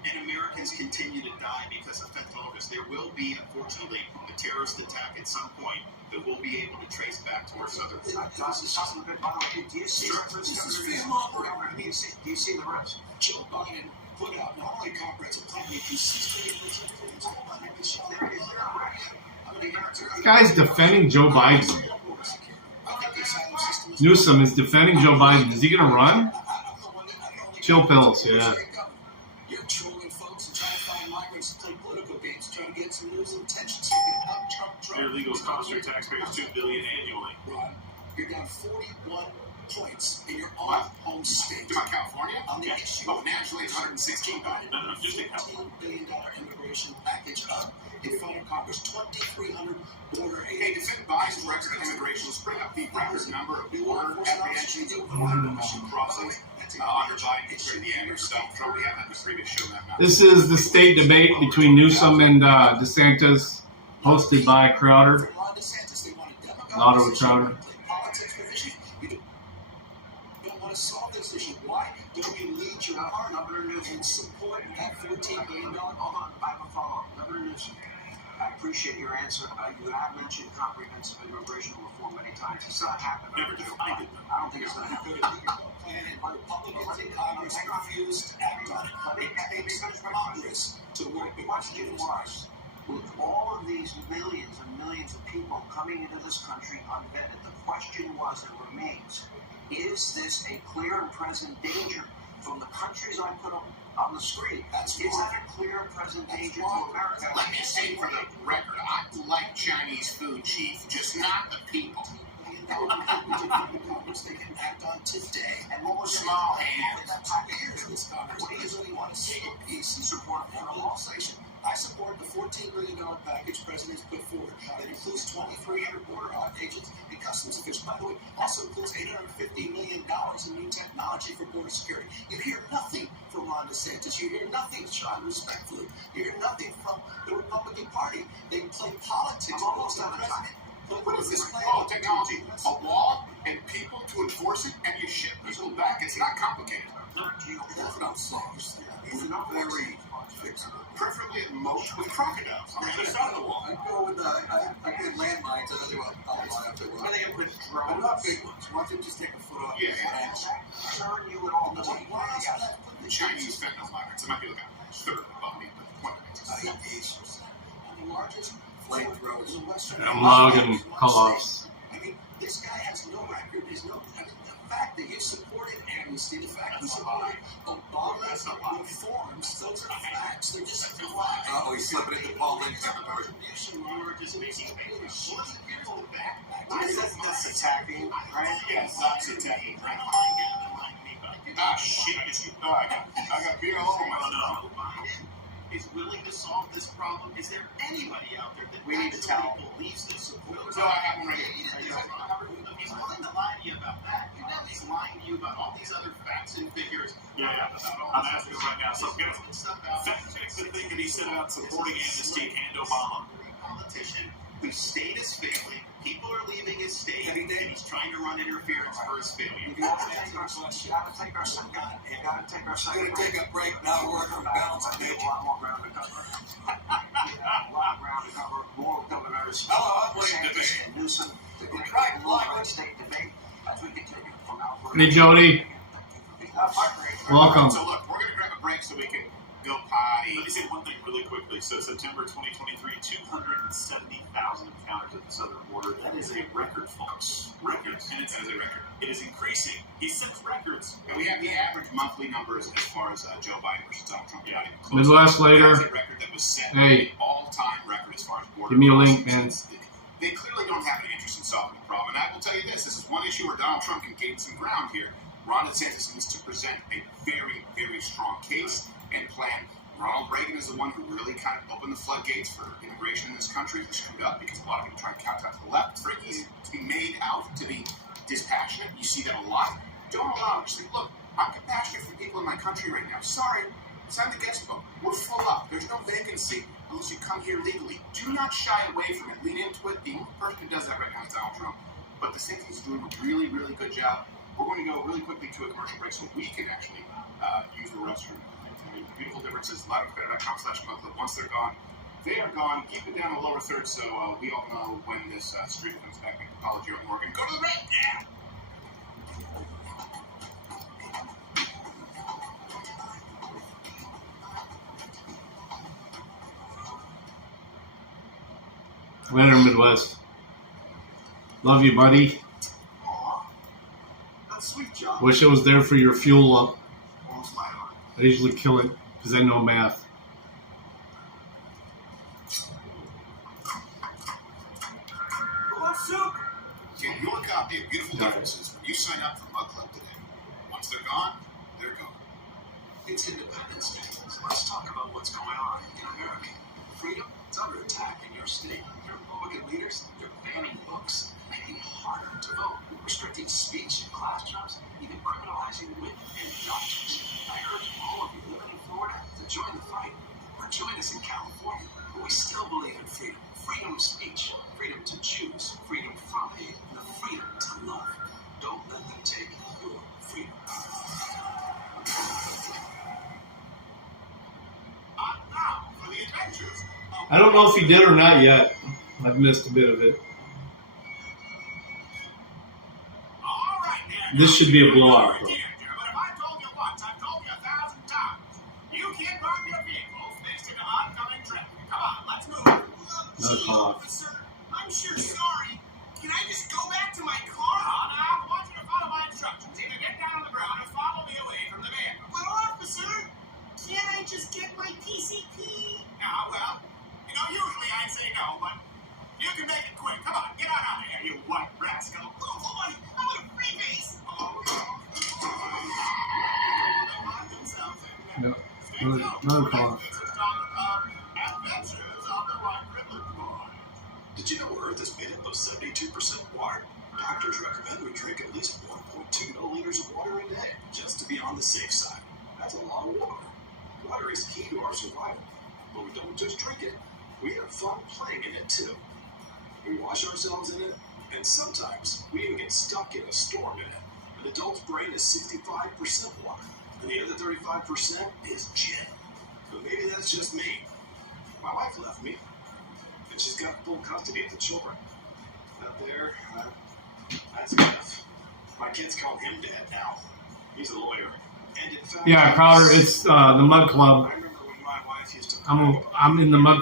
And Americans continue to die because of fentanyl overdose. There will be, unfortunately, a terrorist attack at some point that we'll be able to trace back to our southern. Do you see the risk? Do you see the risk? Joe Biden put out not only a comprehensive plan, he consistently puts this guy's defending Joe Biden. Newsom is defending Joe Biden. Is he going to run? Chill pills, yeah. You're trolling folks and trying to find migrants to play political games, trying to get some news and attention so you can help Trump. Their illegals cost your taxpayers $2 billion annually. Ron, you're down 41 points in your own home state. About California? On the issue Oh, nationally, it's 116 billion. No, just in California. $15 billion immigration package in front of Congress, 2,300 border Hey, agents. defend Biden's record of immigration. Let's bring up the record number of border apprehensions and crossings under Biden compared to the average stuff. Trump, we have that in the previous show. This is the state debate between Newsom and DeSantis, hosted by Crowder. Lotto Crowder. You don't want to solve this issue. Why don't we lead your Governor Newsom and support that $14 billion? Hold on, I have a follow-up. Governor Newsom, I appreciate your answer. You have mentioned comprehensive immigration reform many times. It's not happening. Never defined it. I don't think it's going to happen. Republicans in Congress refused to act on it. It takes Congress to work with Question was, with all of these millions and millions of people coming into this country unvetted, the question was and remains, is this a clear and present danger from the countries I put up on the screen? Is that a clear and present danger to America? Let me say for the record, I like Chinese food, Chief, just not the people. Congress they can act on today. And what was Small hands. Here's this Congress. What do you really want to see? Peace and support for legislation. I support the $14 billion package President's put forward that includes 2,300 border agents and customs officials. By the way, also includes $850 million in new technology for border security. You hear nothing from Ron DeSantis. You hear nothing, Sean, respectfully. You hear nothing from the Republican Party. They play politics. I'm almost out of time. But what is this plan? Oh, technology. A wall? and people to enforce it, and you ship people back. It's not complicated. That's not soft. It's not very fixable. Preferably at most with crocodiles on the other side of the wall. I'd go with I did landmines. I do outline up there. Are they gonna put But drones? not big ones. Why don't you just take a foot off? Yeah. And Concern you at all? why else would I put The Chinese fentanyl migrants, it might be like a third above me, but the point remains. the largest flamethrowers in Western I'm logging call-offs. I mean, this guy has no record. There's no. I mean, the fact that you supported amnesty, the fact that you supported Obama's reforms, those are facts. They're just facts. He's slipping into Paul Lynch's That's attacking, right? Yes, that's attacking. Ah, shit, I got beer all over my Is willing to solve this problem? Is there anybody out there that We need to actually tell. believes this? So I have one right here. He's willing to lie to you about that. You know he's lying to you about all these other facts and figures. Yeah. I'm asking right now. So, guys, fact check the thing that he said about supporting amnesty and Obama. Politician whose state is failing. People are leaving his state, and he's trying to run interference for his failure. You gotta take our second. You gotta take our second. We're gonna take a break now. Work on balance. A lot more ground to cover. A lot of ground to cover. More governors. Hello, I'm waiting to DeSantis and Newsom. Right, Line state debate as we continue from now. Hey, Jody. Welcome. So look, we're gonna grab a break so we can go potty. Let me say one thing really quickly. So September 2023, 270,000 encounters at the southern border. That is a record, folks. Record. And it's That is a record. It is increasing. He sets records. And we have the average monthly numbers as far as Joe Biden versus Donald Trump. Yeah. Midwest later. That's a record that was set. Hey. All-time record as far as border Give me a link, crossings. man. They clearly don't have an interest in solving the problem. And I will tell you this is one issue where Donald Trump can gain some ground here. Ron DeSantis needs to present a very, very strong case and plan. Ronald Reagan is the one who really kind of opened the floodgates for immigration in this country. He screwed up because a lot of people try to count out to the left. It's very easy to be made out to be dispassionate. You see that a lot. Don't allow it. Just say, look, I'm compassionate for people in my country right now. Sorry, sign the guest book. We're full up. There's no vacancy unless you come here legally. Do not shy away from it. Lean into it. The only person who does that right now is Donald Trump. But DeSantis is doing a really, really good job. We're going to go really quickly to a commercial break so we can actually use the restroom. The beautiful difference is loudandclear.com/monthly. Once they're gone, they are gone. Keep it down the lower third so we all know when this stream comes back. Make apology on Morgan. Go to the break. Yeah. Later, Midwest. Love you, buddy. That's sweet job. Wish it was there for your fuel up. Almost my arm. I usually kill it because I know math. What's soup? Get your copy of Beautiful Got it. Differences when you sign up for Mug Club today. Once they're gone, they're gone. It's Independence Day. Let's talk about what's going on in America. Freedom is under attack in your state. Your Republican leaders, they're banning books, making it harder to vote, restricting speech in classrooms, even criminalizing women and doctors. I urge all of you living in Florida to join the fight. Or join us in California, where we still believe in freedom. Freedom of speech, freedom to choose, freedom from hate, and the freedom to love. Don't let them take your freedom. Now for the adventures of I don't know if he did or not yet. I've missed a bit of it. All right, now, This should be a blowout, But though. if I told you once, I've told you 1,000 times. You can't park your vehicle next to the oncoming traffic. Come on, let's move. Another call. Officer, I'm sure sorry. Can I just go back to my car? I want you to follow my instructions. Either get down on the ground or follow me away from the van. Well, officer, can't I just get my PCP? Well, usually I'd say no, but you can make it quick. Come on, get out of here, you white rascal. Oh, buddy, I'm on a free base. No. Another call. Did you know Earth is made up of 72% water? Doctors recommend we drink at least 1.2 milliliters of water a day, just to be on the safe side. That's a lot of water. Water is key to our survival, but we don't just drink it. We have fun playing in it too. We wash ourselves in it, And sometimes we even get stuck in a storm in it. An adult's brain is 65% water, and the other 35% is gin. But maybe that's just me. My wife left me, and she's got full custody of the children. Out there, that's enough. My kids call him Dad now. He's a lawyer. And in fact, Yeah, Crowder, it's the Mud Club. I remember when my wife used to. I'm in the Mud.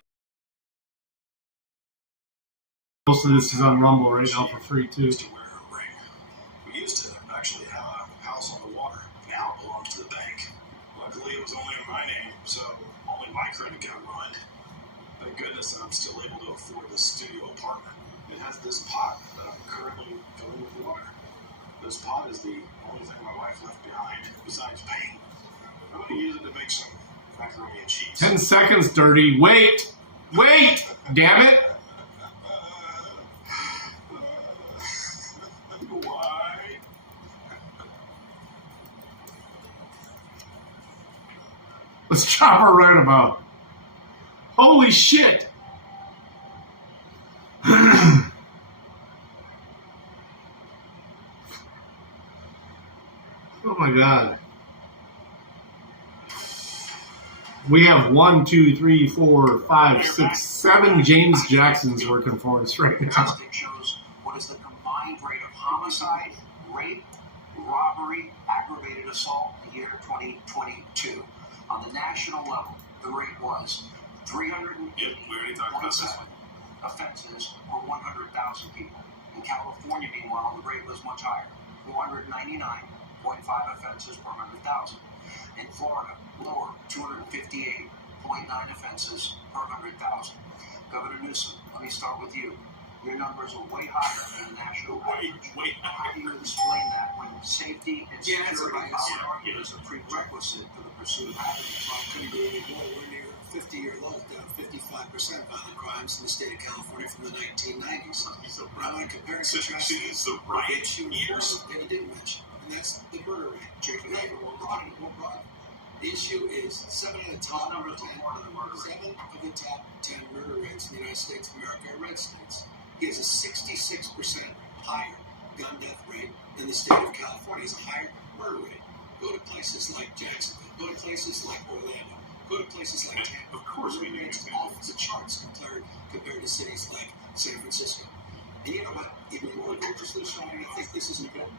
Most of this is on Rumble right now for free too. Used to wear her ring. We used to actually have a house on the water. Now it belongs to the bank. Luckily, it was only in my name, so only my credit got ruined. Thank goodness I'm still able to afford this studio apartment. It has this pot that I'm currently filling with water. This pot is the only thing my wife left behind, besides paint. I'm going to use it to make some macaroni and cheese. 10 seconds, Dirty. Wait! Damn it! Why? Let's chop her right about. Holy shit! Oh my god. We have 1, 2, 3, 4, 5, 6, 7 James Jacksons working for us right now. Statistic shows what is the combined rate of homicide, rape, robbery, aggravated assault in the year 2022. On the national level, the rate was 308.7 we already talked about this one. offenses per 100,000 people. In California, meanwhile, the rate was much higher, 499.5 offenses per 100,000. In Florida, lower, 258.9 offenses per 100,000. Governor Newsom, let me start with you. Your numbers are way higher than the national average. How do you explain that when safety and security is a prerequisite for the pursuit of happiness? Couldn't be any more. We're near a 50-year low, down 55% violent crimes in the state of California from the 1990s. But I want to compare and contrast It's the with the riot issue years. that you didn't mention, and that's the murder rate. More broad. The issue is 7 of the top 10 murder rates in the United States of America are red states. He has a 66% higher gun death rate than the state of California. He has a higher murder rate. Go to places like Jacksonville. Go to places like Orlando. Go to places like Tampa. Of course we do. It's off the charts compared to cities like San Francisco. And you know what? Even more egregiously shocking, I think this is important.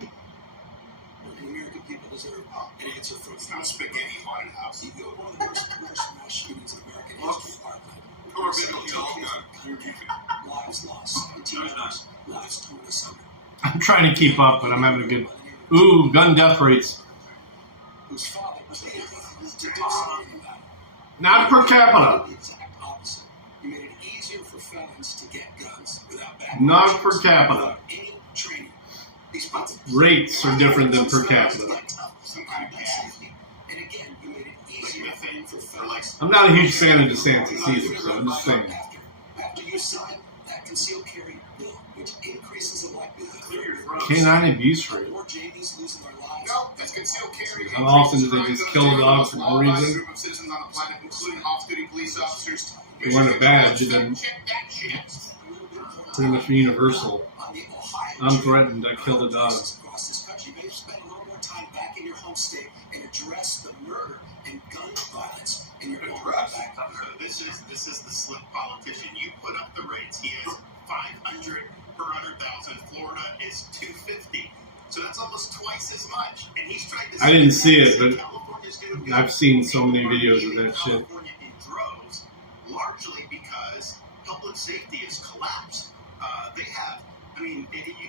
The American people deserve an answer from It's not spaghetti haunted house. You go to one of the worst mass shootings in American history. Or big old tall Lives lost. Teenagers, lives torn asunder. I'm trying to keep up, but I'm having a good. Ooh, gun death rates. Whose father was able to do something about it. Not per capita. The exact opposite. You made it easier for felons to get guns without background Not checks, per capita. without any training. These people- Rates are different than per capita. Some kind of gas. And again, you made it easier Like methane for or like felons. I'm not a huge fan of DeSantis either, so I'm just saying. After you sign that concealed carry bill, which increases the likelihood Clear your throat. Canine abuse rate. more Jamies losing their lives. No, that's concealed carry. How often do they just kill a dog for no reason? Group of citizens on the planet, including off-duty police officers. They weren't a badge, and then Check that shit. pretty much universal. On the Ohio I'm threatened. I killed a dog. across this country, maybe spend a little more time back in your home state and address the murder and gun violence in your own Address. back. This is the slick politician. You put up the rates. He has 500 per 100,000. Florida is 250. So that's almost twice as much. And he's trying to. I didn't see it, but California's gonna go I've seen so many videos of that shit. California in droves, largely because public safety has collapsed. They have. I mean,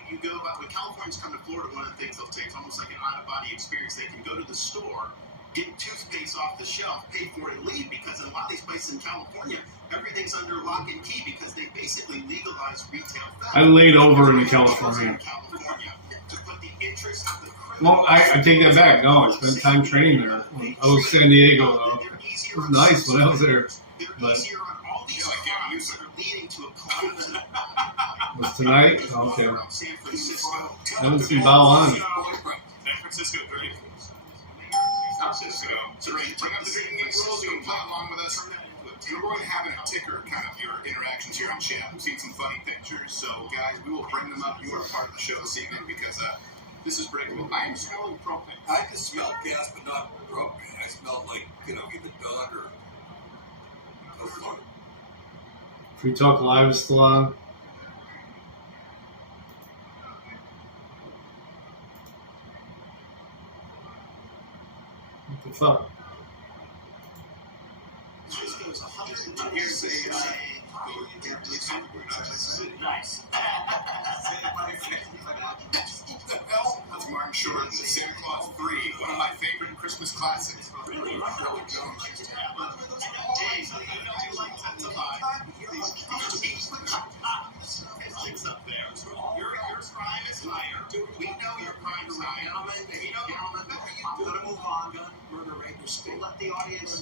you go about when Californians come to Florida, one of the things they'll take is almost like an out-of-body experience. They can go to the store, get toothpaste off the shelf, pay for it, and leave, because in a lot of these places in California, everything's under lock and key because they basically legalized retail theft. I laid over in California. To put the interest of the Well, I take that back. No, I spent time training there. I was San Diego, though. It was nice when I was there. But was tonight? Oh, okay. I haven't seen Bao on. San Francisco, great. San Francisco. So bring up the drinking game rules. You can play along with us. we're going to have a ticker kind of your interactions here on chat. We've seen some funny pictures, so guys, we will bring them up. You are part of the show this evening because this is breakable. I am smelling propane. I can smell gas, but not propane. I smell like, either dog or a fart. Free Talk Live is still on. What the fuck? Here's Nice. That's Martin Short, the Santa Claus 3, one of my favorite Christmas classics. Really? It's up there. Your crime is higher. We know your crime is higher. We're going to move on. Gun, murder, rape, or speed. Let the audience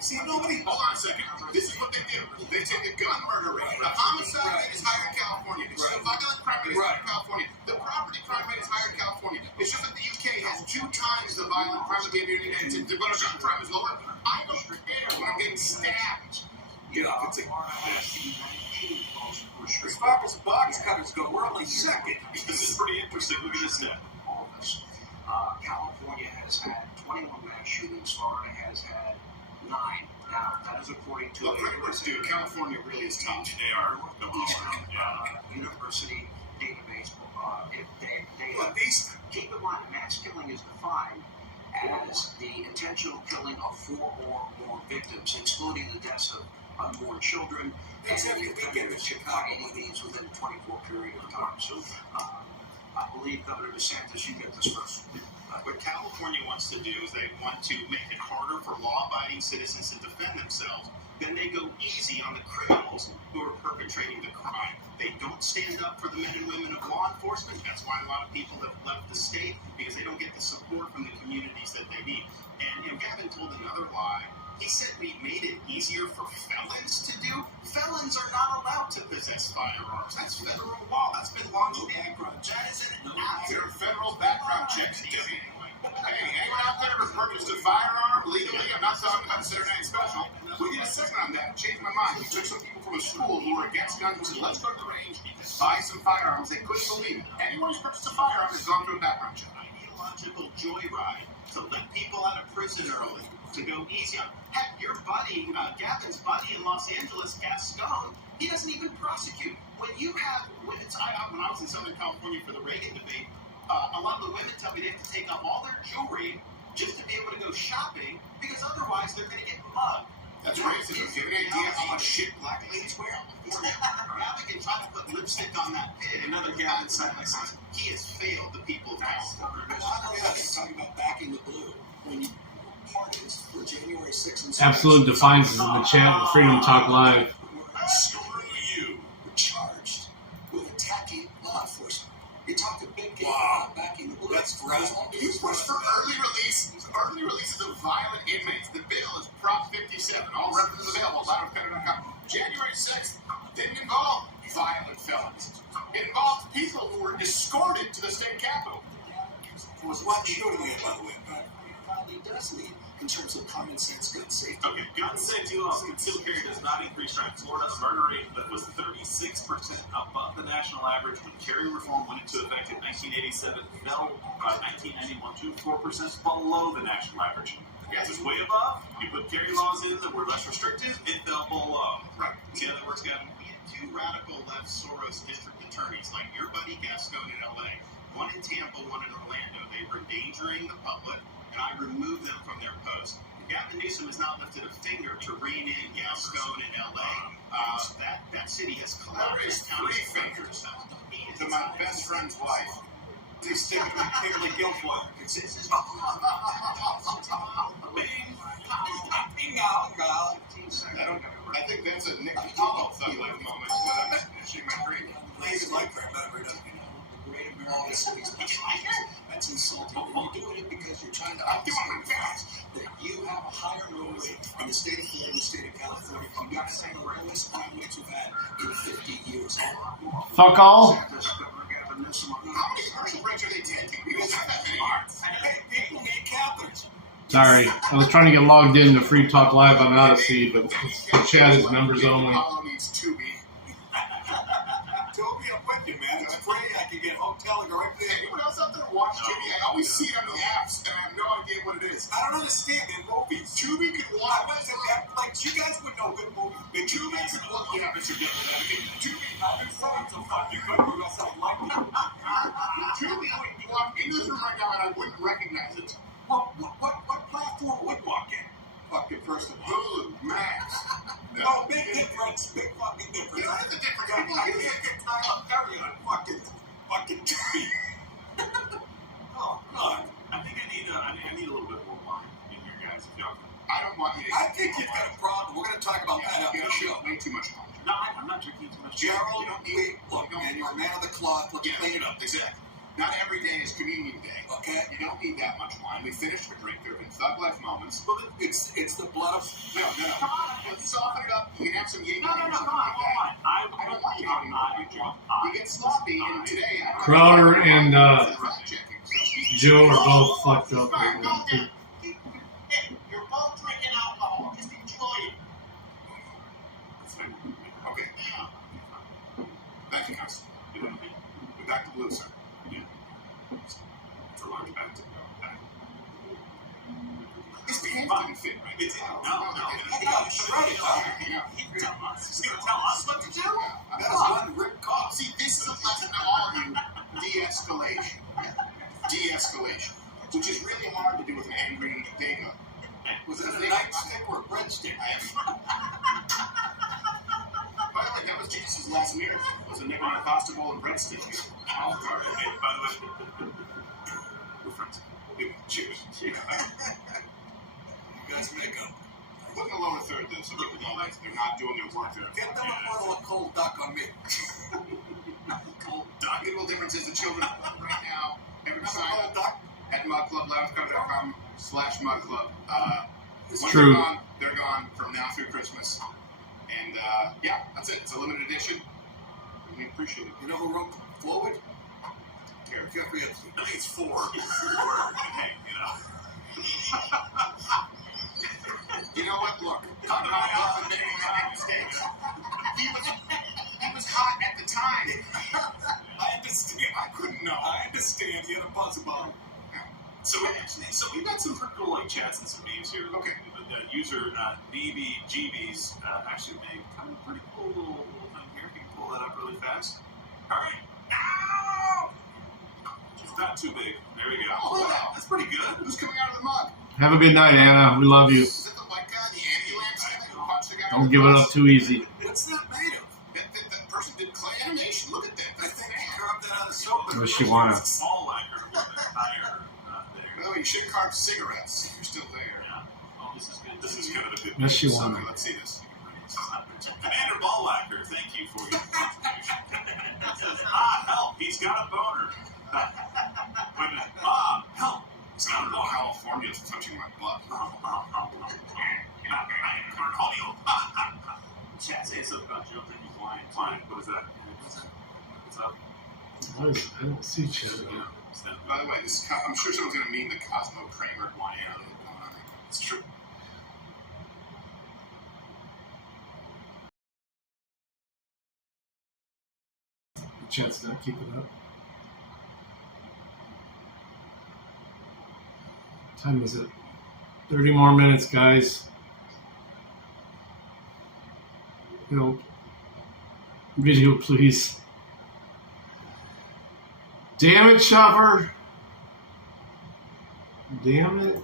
See, nobody. Hold on a second. This is what they do. They take the gun murder rate. The homicide rate is higher in California. The violent crime rate is higher in California. The property crime rate is higher in California. It's just that the UK has 2 times the violent crime rate in the United States. The gun crime is lower. I don't care when I'm getting stabbed. It's like, as far as the box cutters go, we're only second. This is pretty interesting. Look at this stat. all of us. California has had 21 mass shootings. Florida has had 9. Now, that is according to Look, let's do. California really is top. They are the Eastern yeah. University database. If they But these, keep in mind, mass killing is defined as the intentional killing of 4 or more victims, excluding the deaths of unborn children. Except and if we get to Chicago. any of these within a 24 period of time. So, I believe Governor DeSantis, you get this first. What California wants to do is they want to make it harder for law-abiding citizens to defend themselves. Then they go easy on the criminals who are perpetrating the crime. They don't stand up for the men and women of law enforcement. That's why a lot of people have left the state, because they don't get the support from the communities that they need. And, Gavin told another lie. He said we made it easier for felons to do. Felons are not allowed to possess firearms. That's federal law. That's been long background. That is an There are federal background checks. Hey, anyone out there who purchased a firearm legally? I'm not talking about a Saturday Night Special. We did a segment on that. Changed my mind. We took some people from a school who were against guns and said, let's go to the range, buy some firearms. They couldn't believe it. Anyone who's purchased a firearm has gone through a background check. ideological joyride to let people out of prison early, to go easy on. Heck, your buddy, Gavin's buddy in Los Angeles, Gascon, he doesn't even prosecute. When I was in Southern California for the Reagan debate, a lot of the women tell me they have to take off all their jewelry just to be able to go shopping, because otherwise they're going to get mugged. That's racism. Do you have any idea how much shit black ladies wear? Gavin can try to put lipstick on that pig. Another Gavin side by side. He has failed the people of California. Talking about backing the blue when you parties for January 6th and 7th. Absolute Defiance is in the chat with Freedom Talk Live. Screw you. Were charged with attacking law enforcement. You talked a big game about backing the blue. That's right. You push for early releases of violent inmates. The bill is Prop 57. All references available. LiveWithPetter.com. January 6th didn't involve violent felons. It involved people who were escorted to the state capitol. It was one shooting, by the way. Probably does lead in terms of common sense gun safety. Okay, gun safety laws, concealed carry does not increase crime. Florida's murder rate that was 36% above the national average when carry reform went into effect in 1987, fell by 1991 to 4% below the national average. Yes, it's way above. You put carry laws in that were less restrictive, it fell below. Right. See how that works, Gavin? We had 2 radical left Soros district attorneys, like your buddy Gascon in LA, one in Tampa, one in Orlando. They were endangering the public, and I removed them from their post. Gavin Newsom has not lifted a finger to rein in Gascon in LA. That city has collapsed. There is 3 fingers to my best friend's wife. They stick it in Kimberly Guilfoyle. This is I think that's a Nick Apollo Thug-like moment. She might agree. Please like her, remember, doesn't he? The great American cities. That's insulting. You're doing it because you're trying to I'm doing my best. that you have a higher murder rate in the state of Florida, the state of California. You got to say the lowest crime rates we've had in 50 years. Fuck all. Gavin Newsom. How many commercial breaks are they taking? We don't have that many. Hey, people need Catholics. Sorry, I was trying to get logged in to Free Talk Live on Odyssey, but the chat is members only. Apollo needs Tubi. Toby, I'm with you, man. It's free. I can get hotel and go right there. Anyone else out there watch Tubi? I always see it on the apps, and I have no idea what it is. I don't understand their movies. Tubi could I watch. wasn't that, like, you guys would know good movies. Big Tubi could watch. Yeah, Mr. Devil Advocate. Tubi. I've been saying so fucking good movies. I like them. Tubi would walk in this room right now, and I wouldn't recognize it. What platform would walk in? Fucking first of Hulu, Max. No, big difference. Big fucking difference. You know what the difference? People I use can't it. get tired of Perry on fucking TV. Oh, God. I think I need a little bit more wine in here, guys. If y'all can. I don't want you to. I think you've got a problem. We're going to talk about that after the show. Way too much wine. No, I'm not drinking too much. Gerald, You don't need- wait, look, man, you're a man of the cloth. Let's clean it up. Exactly. Not every day is communion day. Okay? You don't need that much wine. We finished the drink. There have been thug life moments. It's the blood of... No. Let's soften it up. You can have some Jaeger No, or come something on, like that. I I don't want you having a drunk. You get sloppy, and today I don't Crowder and fact-checking, so- Joe are both fucked up right now, too. You're both drinking alcohol. Just enjoy it. Okay. Thank you, guys. We're back to blue, sir. Yeah. It's a large bag to go back. His pants didn't fit right. It didn't. No. He got shredded, huh? He's gonna tell us what to do? That is one Rick Cox. See, this is a lesson to all of you. De-escalation. De-escalation. Which is really hard to do with an angry Dago. Was it a nightstick or a breadstick? By the way, that was Jesus' last miracle. Was a nigger on a pasta bowl and breadsticks. Oh, okay. By the way, we're friends. Cheers. You guys make up. Put in the lower third, though, so people know that they're not doing their work there. Get them a bottle of cold duck on me. Cold duck. The little difference is the children right now. Every Have a sign cold duck. at mudclub.com/mudclub. It's Once true. they're gone from now through Christmas. And yeah, that's it. It's a limited edition. We appreciate it. You know who wrote Forward? Jeffrey Epstein. I think it's four. Hey, you know. You know what? Look, talk about Buff admitting he made mistakes. He was hot at the time. I understand. I couldn't know. I understand. You had a buzz about him. So we've got some pretty cool like chats and some memes here. Okay. The user DBGBs actually made kind of a pretty cool little thing here. If you can pull that up really fast. All right. Ow! Just not too big. There we go. Oh, wow. That's pretty good. Who's coming out of the mud? Have a good night, Anna. We love you. Is it the white guy, the ambulance guy who punched the guy? Don't give it up too easy. What's that made of? That person did clay animation. Look at that. I think he carved that out of soap. What she wanna? Small lacquer with the tire there. By the way, you should have carved cigarettes if you're still there. Yeah. Oh, this is good. This is kind of a good. Yes, she So, wanna. let's see this. Commander Ballacker, thank you for your contribution. It says, help, he's got a boner. Wait a minute. Help. It's not in California. It's touching my butt. Cornholio. Chat, say something about Joe thinking flying. Flying, what is that? What's up? I don't see chat. By the way, I'm sure someone's going to mean the Cosmo Kramer one. It's true. Chat's not keeping up. Time is it? 30 more minutes, guys. Help. Video, please. Damn it, Shopper. Damn it.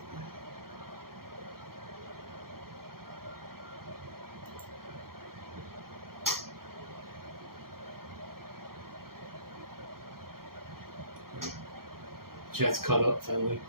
Chat's caught up finally.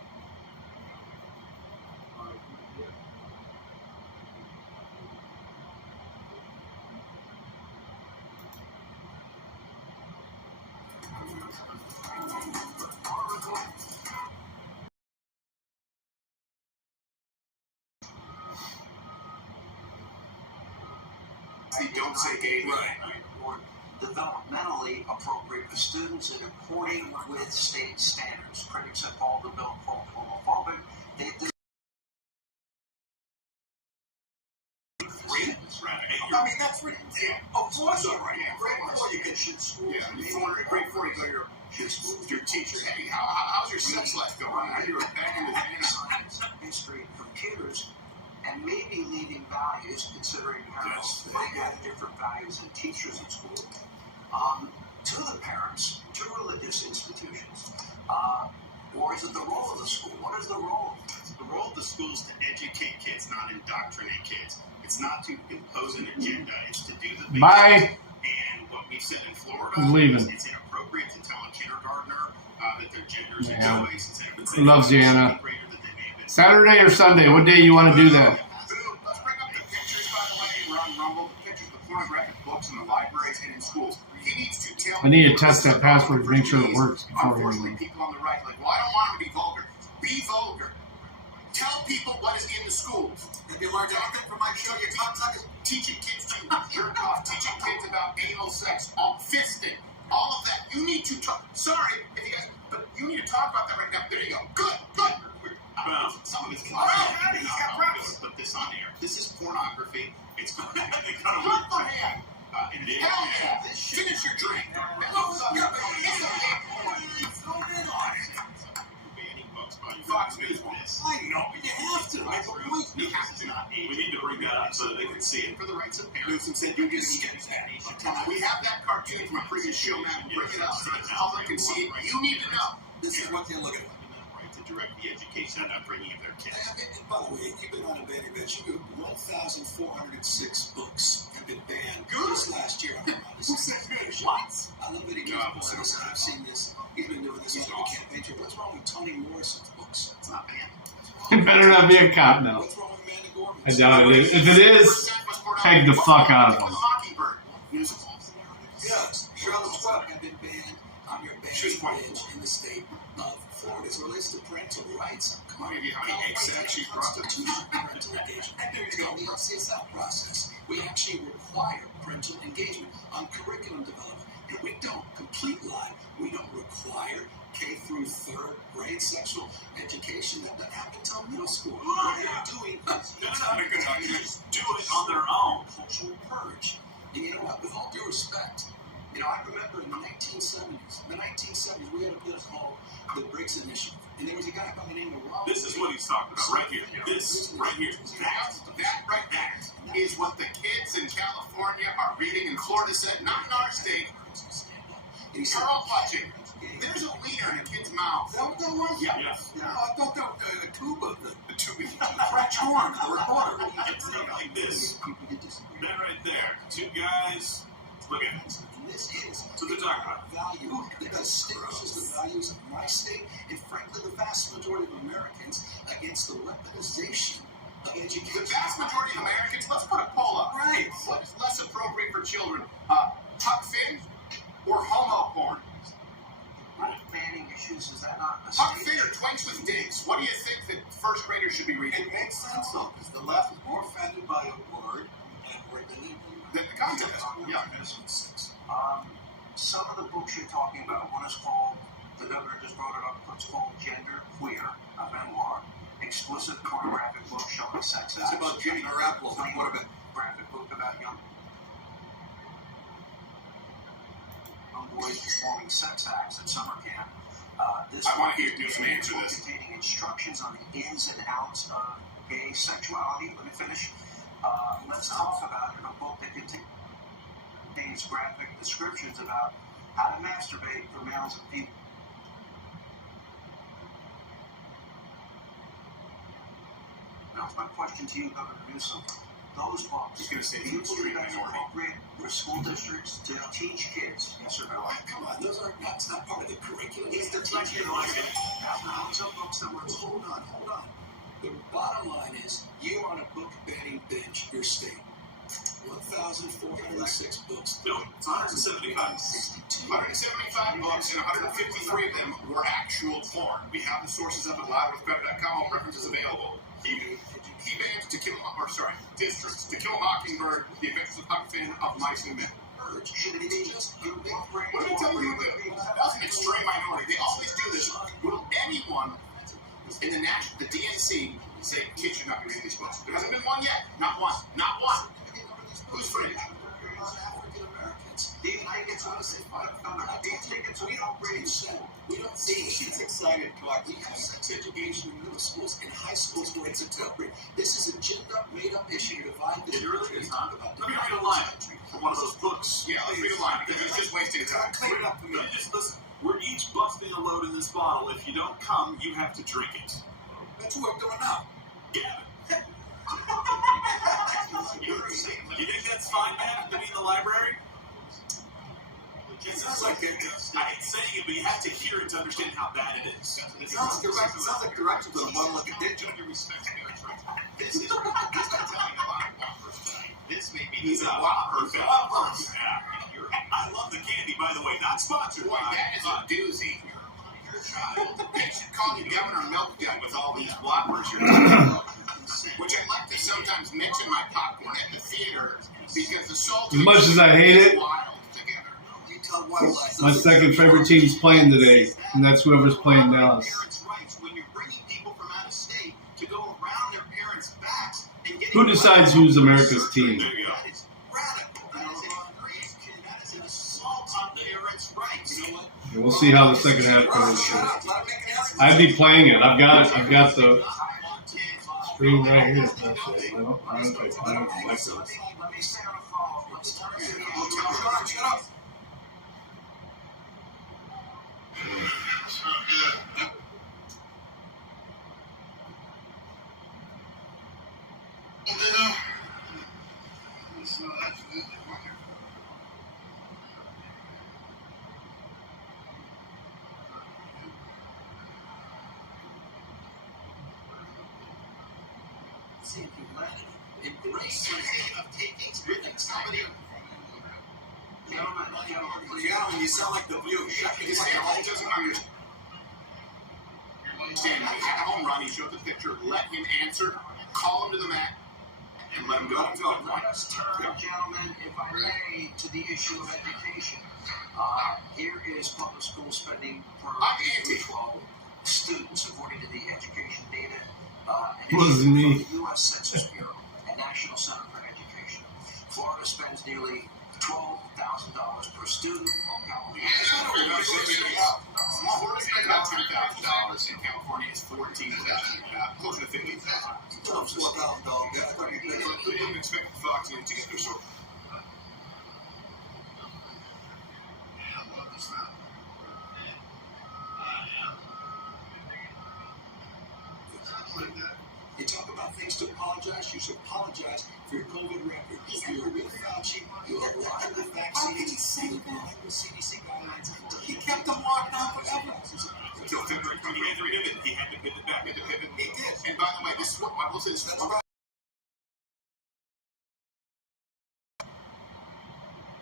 Don't say gay. Right. Or developmentally appropriate for students in according with state standards. Critics have called the bill homophobic. I mean, that's ridiculous. Yeah. Of course, all right. Yeah, Grade 4, you get shit school. Yeah, grade 4, you go to your teacher. Hey, how's your sex life going? How you were banging the Science, history, computers, and maybe leading values, considering parents may have different values than teachers at school, to the parents, to religious institutions. Or is it the role of the school? What is the role? The role of the school is to educate kids, not indoctrinate kids. It's not to impose an agenda. It's to do the basics. Bye. And what we said in Florida He's leaving. is it's inappropriate to tell a kindergartner that their gender is Yeah. a choice. It's inappropriate He loves to tell a Gianna. second grader that they may have been- Saturday or Sunday? What day you want to do that? Boom. Let's bring up the pictures, by the way. We're on Rumble. The pictures of the pornographic books in the libraries and in schools. He needs to tell. I need to test that password to make sure it works before we Unfortunately, leave. people on the right, like, well, I don't want him to be vulgar. Be vulgar. Tell people what is in the schools. Have you learned anything from my show? Your top suckers? Teaching kids to jerk off, teaching kids about anal sex, all fisting, all of that. You need to talk. Sorry if you guys, but you need to talk about that right now. There you go. Good. Some of this. He's got reps. Put this on air. This is pornography. It's good for him. Hell yeah. Finish your drink. Fox News won't. I know, but you have to. Make a point. You have to not. We need to bring that up so that they can see it. For the rights of parents. Newsom said you just skip that. We have that cartoon from a previous show, man. Bring it up so the public can see it. You need to know. This is what they're looking at. Right to direct the education and upbringing of their kids. And by the way, you've been on a Betty Bench. 1,406 books have been banned just last year. Who said good? What? I love it again. I've seen this. He's been doing this on the campaign trail. What's wrong with Toni Morrison's books? It's not banned. It better not be a cop now. What's wrong with Amanda Gorman? I doubt it is. If it is, peg the fuck out of him. Mockingbird. Musical. Yes, Charlotte's Web have been banned on your She's banning quite bench in the state of Florida. As it relates to parental rights, come on. Maybe how many eggs that she brought to Constitutional parental engagement. And there you go, the LCSL process. We actually require parental engagement on curriculum development. And we don't, complete lie, we don't require K through third grade sexual education that happened till middle school. What they're doing That's not a good idea. Just do it on their own. cultural purge. And you know what, with all due respect, I remember in the 1970s, we had a bill called the Briggs Initiative. And there was a guy by the name of Ron. This is what he's talking about right here. This right here. That right there is what the kids in California are reading, and Florida said, not in our state. And he said, You're all watching. There's a wiener in a kid's mouth. that what that was? Yeah. Yes. No, I thought that was a tuba. The two of you. French horn, the recorder. It's not like this. People get disagreed. That right there. Two guys. Look at this. And this is So they're talking about value that distinguishes the values of my state and, frankly, the vast majority of Americans against the weaponization of education. The vast majority of Americans, let's put a poll up. Right. What is less appropriate for children? Tuck fin or homo porn? Banning issues, is that not a Tuck state? fin or twinks with dicks? What do you think that first graders should be reading? It makes sense, though, because the left is more offended by a word and a word than The context. Yeah. Some of the books you're talking about, one is called, the governor just brought it up, it's called Gender Queer, a memoir, explicit pornographic book showing sex acts. It's about Jimmy Garoppolo. What about Graphic book about young boys performing sex acts at summer camp. This I want to book hear you is some a answer book this. containing instructions on the ins and outs of gay sexuality. Let me finish. Let's talk about it. A book that contains graphic descriptions about how to masturbate for males and females. Now, my question to you, Governor Newsom, those books, He's gonna say do you he's believe extreme that's minority. appropriate for school districts to teach kids? Yes or no? Oh, come on, that's not part of the curriculum. It's the teaching. Some books that were Hold on. The bottom line is, you are on a book banning bench, your state. 1,406 books. no, it's 175. 175 books and 153 of them were actual porn. We have the sources of it live with Better.com. All references available. He banned districts, To Kill a Mockingbird, The Adventures of Huck Finn, Of Mice and Men. Should it be just you What did I tell you? That's an extreme minority. They always do this. Will anyone in the DNC say kids should not be reading these books? There hasn't been one yet. Not one. Who's fringe? African Americans. Do you think it's what is it? Do you think it's we don't raise? We don't see. She's excited, Clark. We have sex education in middle schools and high schools where it's appropriate. This is a ginned up, made up issue to divide this It really country is, and huh? talk about Let me dividing read a this line country. from one of those books. Yeah, let's read a line because he's just wasting time. Clear it up for me. Just listen. We're each busting a load in this bottle. If you don't come, you have to drink it. That's what I'm doing now. Yeah. You think that's fine, man, to be in the library? It sounds like I hate saying it, but you have to hear it to understand how bad it is. It sounds like directions on a bottle like a ditch. This is telling a lot of Whoppers tonight. This may be He's the a Whoppers. Whoppers. Yeah. I love the candy, by the way. Not sponsored Boy, by. that is a doozy. Your child. They should call you Governor Milkgun with all these whoppers you're talking about. Which I like to sometimes mention my popcorn at the theater because the salt As much as I hate it, wild together. You tell white lies. my second favorite team's playing today, and that's whoever's playing Dallas. Parents' rights when you're bringing people from out of state to go around their parents' backs and getting Who decides who's America's team? There you go. That is radical. That is a that is an assault on parents' rights. You know what? And we'll see how the second half goes. Shut up. Let him make an answer. I'd be playing it. I've got the screen right here. Actually, no, I don't like this. Let me say on a follow. Let's start again. Shut up. See humanity. Embrace Of taking somebody. Gentlemen, you sound like the View. Shut your Because fucking Sample doesn't understand. He had a home run. He showed the picture. Let him answer. Call him to the mat and let him go. Let us turn, gentlemen, if I may, to the issue of education. Here is public school spending per K through 12 students, according to the education data. Wasn't me. The U.S. Census Bureau and National Center for Education. Florida spends nearly $12,000 per student, while California Florida spends about $10,000 in California. It's $14,000, closer to $15,000. $4,000 guy. We didn't expect the Fox News to get their story. You talk about things to apologize. You should apologize for your COVID record. You're with Fauci. You aligned with vaccines. You aligned with CDC guidelines. He kept them locked down forever. Until February 28th, He had to pivot back. He had to pivot. He did. And by the way, this is what I will say. This is what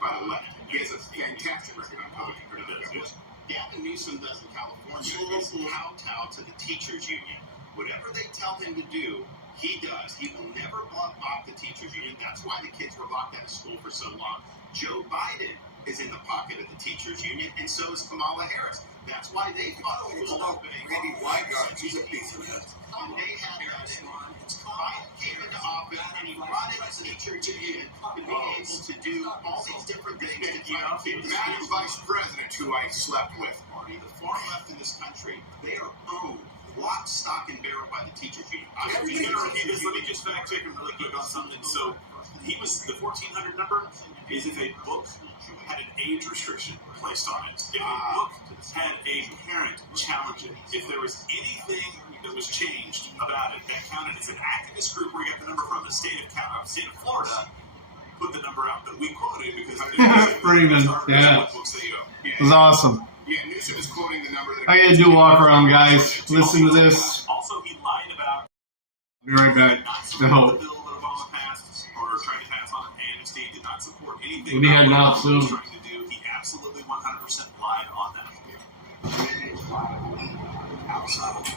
by the left. He has a fantastic record on COVID compared to the other guys. Gavin Newsom does in California is kowtow to the teachers union. Whatever they tell him to do, he does. He will never block the teachers union. That's why the kids were locked out of school for so long. Joe Biden is in the pocket of the teachers union, and so is Kamala Harris. That's why they fought for school opening. Randy Weingart, he's a piece of that. And they had Biden came into office and he brought in a teachers union to be able to do all these different things that Madam Vice President, who I slept with. Party, the far left in this country, they are owned lock, stock, and barrel by the teachers union. Let me just fact check him really quick on something. So he was the 1400 number is if a book had an age restriction placed on it. If a book had a parent challenge it, if there was anything that was changed about it that counted as an activist group where you got the number from the state of Florida, put the number out that we quoted because Freeman, yeah. It was awesome. Yeah, Newsom is quoting the number that I gotta do walk around, guys. Listen to this. Also, he lied about Be right back. not supporting No. the bill that Obama passed or trying to pass on amnesty, did not support anything We'll be heading out Obama soon. was trying to do. He absolutely 100% lied on that. outside of the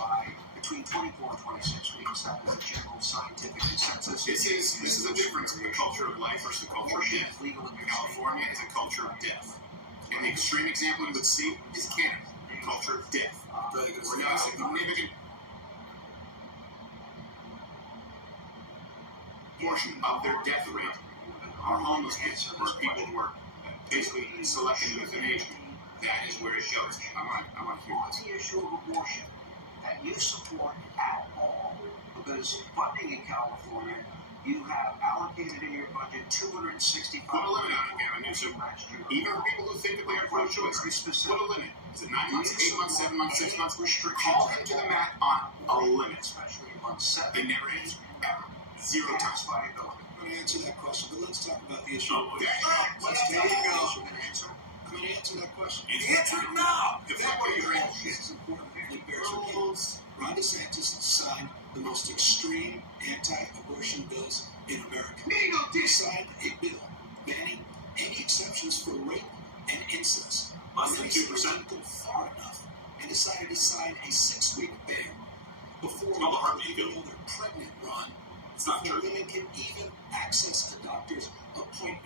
by between 24 and 26 weeks. That was a general scientific consensus. This is a difference in the culture of life versus the culture of death. Legal in California is a culture of death. And the extreme example you would see is Canada, a culture of death. We're now significant. portion of their death rate are homeless kids, or people who are basically selecting euthanasia. That is where it goes. I want to hear On this. the issue of abortion that you support at all, because funding in California, you have allocated in your budget $265 Put a limit on it, Gavin Newsom. last year. Even for people who think that they are pro-choice, Very specific. put a limit. Is it 9 months, 8 months, 7 months, 6 months? Call him to the mat on a limit. Especially month 7. They never answer. Ever. Zero times. Viability. I'm going to answer that question, but let's talk about the issue. There you go. Let's There take you it go. out. I'm going to answer that question. Answer it now. If that were your answer, this is important. It bears repeating. Ron DeSantis signed the most extreme anti-abortion bills in America. He signed a bill banning any exceptions for rape and incest. Less than And then he 2%. went far enough and decided to sign a 6-week ban before Called a heartbeat even bill. know they're pregnant, Ron. It's not Before true. women can even access a doctor's appointment.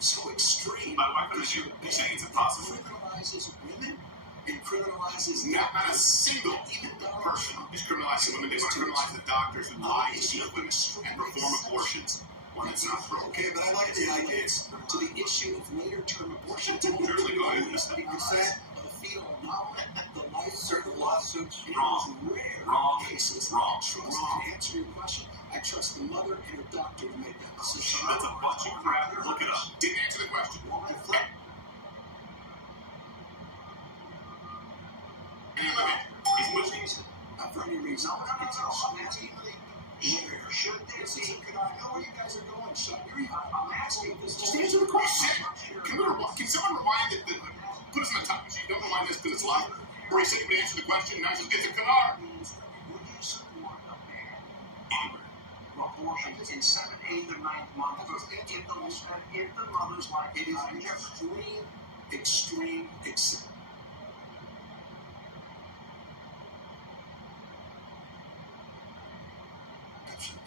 So extreme. My wife and I is do. your You're ban. saying it's impossible. It criminalizes women. It criminalizes Not a single even person is criminalizing women. They want to criminalize the doctors who lie to these women and perform abortions when it's not true. Okay, but I like the idea to the issue of later term abortion. To Surely go ahead and the consent of fetal knowledge, the life certain lawsuits, in Wrong. those rare Wrong. cases, Wrong. I trust. Wrong. And answer your question, I trust the mother and her doctor to make that decision. That's a bunch of crap. Look it up. Didn't answer the question. Any limit. He's moving. For any reason. No. I'm asking. Should there This be? is a good idea. I know where you guys are going, Sean. I'm asking this. Just answer the question. Can someone rewind it? Put us in the time machine. Don't rewind this because it's live. Or he said he would answer the question, and now just get to Kanar. Would you support a ban of abortion in 7th, 8th, or 9th month if the mother's life It is is an in jeopardy? extreme exception.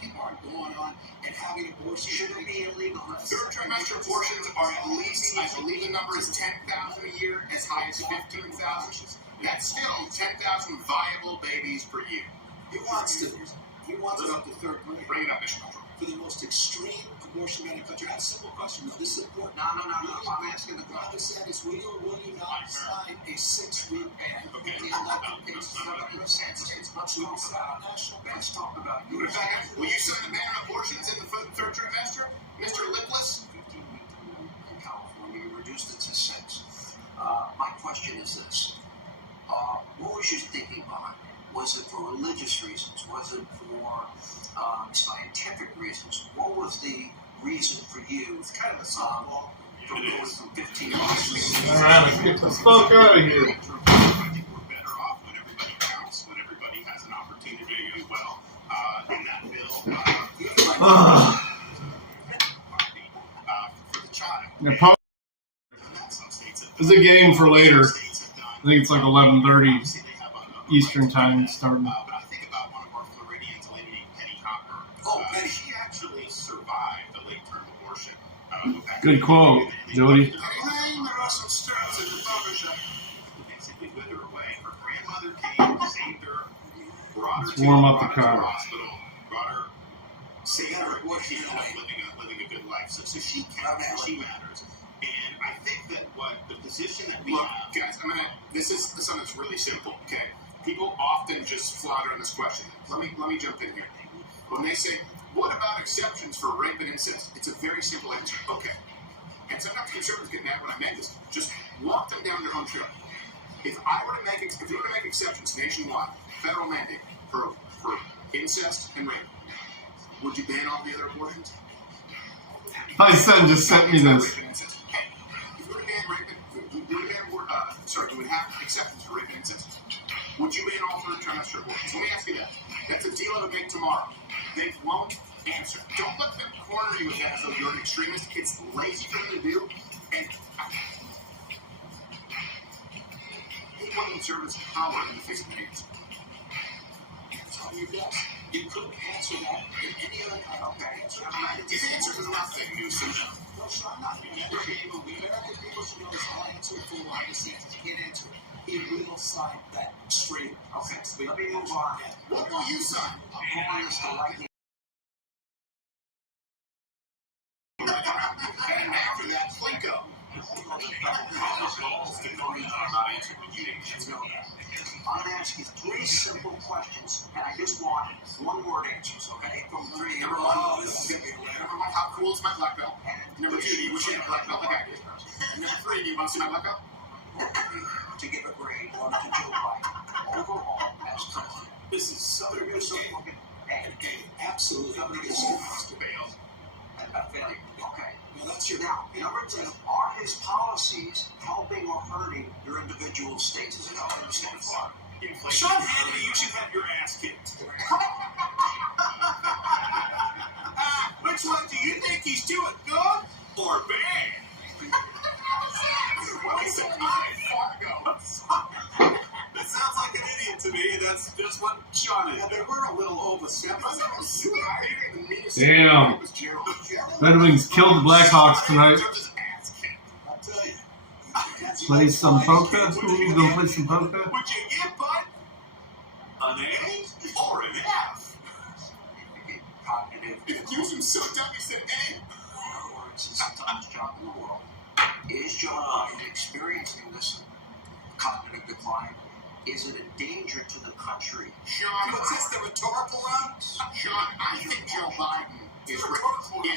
People aren't going on and having abortions. Should it be illegal? Third trimester abortions are at least, I believe the number is 10,000 a year, as high as 15,000. That's still 10,000 viable babies per year. He wants to. He wants it up to third grade. Bring it up, Mission Control. For the most extreme abortion ban in the country. I have a simple question. No, this is important. No. I'm asking the Ron question. DeSantis, will you or will you not sign a 6-week ban? Okay. In the elected cases? Let's talk about national ban. Let's talk about Will you sign a ban on abortions in the third trimester, Mr. Lipless? 15-week rule in California. You reduced it to 6. My question is this. What was your thinking behind it? Was it for religious reasons? Was it for scientific reasons? What was the reason for you? It's kind of a softball from going from 15 months. All right, let's get the fuck out of here. I think we're better off when everybody counts, when everybody has an opportunity as well. In that bill, for the child. Yeah, Paul, it's a game for later. I think it's like 11:30 Eastern time starting. But I think about one of our Floridians, a lady named Penny Copper. Penny. She actually survived a late-term abortion. Good quote, Jody. There are some steps in the barbershop. Basically with her away. Her grandmother came, saved her, brought her Let's warm up the brought her to car. the hospital, brought her, saved her, she ended up living a good life. So she counts and she matters. And I think that what the position that we Look, have. guys, this is something that's really simple, okay? People often just flounder on this question. Let me jump in here. When they say, what about exceptions for rape and incest? It's a very simple answer. Okay. And sometimes conservatives get mad when I make this. Just walk them down their own trail. If we were to make exceptions nationwide, federal mandate for incest and rape, would you ban all the other abortions? My son just sent me this. If we were to ban rape and we would have exceptions for rape and incest. Would you ban all third trimester abortions? Let me ask you that. That's a deal I would make tomorrow. They won't answer. Don't let them corner you with that as though you're an extremist. It's lazy for them to do. And one conservatives power in the face of the answer. Tell me yes. You couldn't answer that in any other kind of answer. His answer is nothing, Newsom. No, sure, I'm not. The American people should know this. I'll answer it for Ron DeSantis. He can't answer it. He will sign that straight. Okay, let me move on. What will you sign? I'm calling this the lightning. balls to go in and not answer when you didn't answer. I'm going to ask you 3 simple questions, and I just want one-word answers, okay? From 3. Number 1, this is going to be number 1, how cool is my black belt? Number 2, do you wish you had a black belt like I did? And number 3, do you want to see my black belt? To give a grade on to Joe Biden overall as president. This is Southern game. Absolutely. Fail. A failure. Okay. Well, that's your Now, number 2, are his policies helping or hurting your individual states? As I understand Florida. Sean Hannity, you should have your ass kicked. Which one do you think he's doing, good or bad? Well, he said Fargo. That sounds like an idiot to me. That's just what Sean is. Yeah, they were a little overstepping. Damn. Red Wings killed the Blackhawks tonight. I'll tell you. Play some poker? Who gonna play some poker? Would you give Bud an A or an F? Cognitive. If Newsom so dumb, he said A. Sometimes job in the world. Is Joe Biden experiencing this cognitive decline? Is it a danger to the country? Sean, what's this, the rhetorical round? Sean, I think Joe Biden is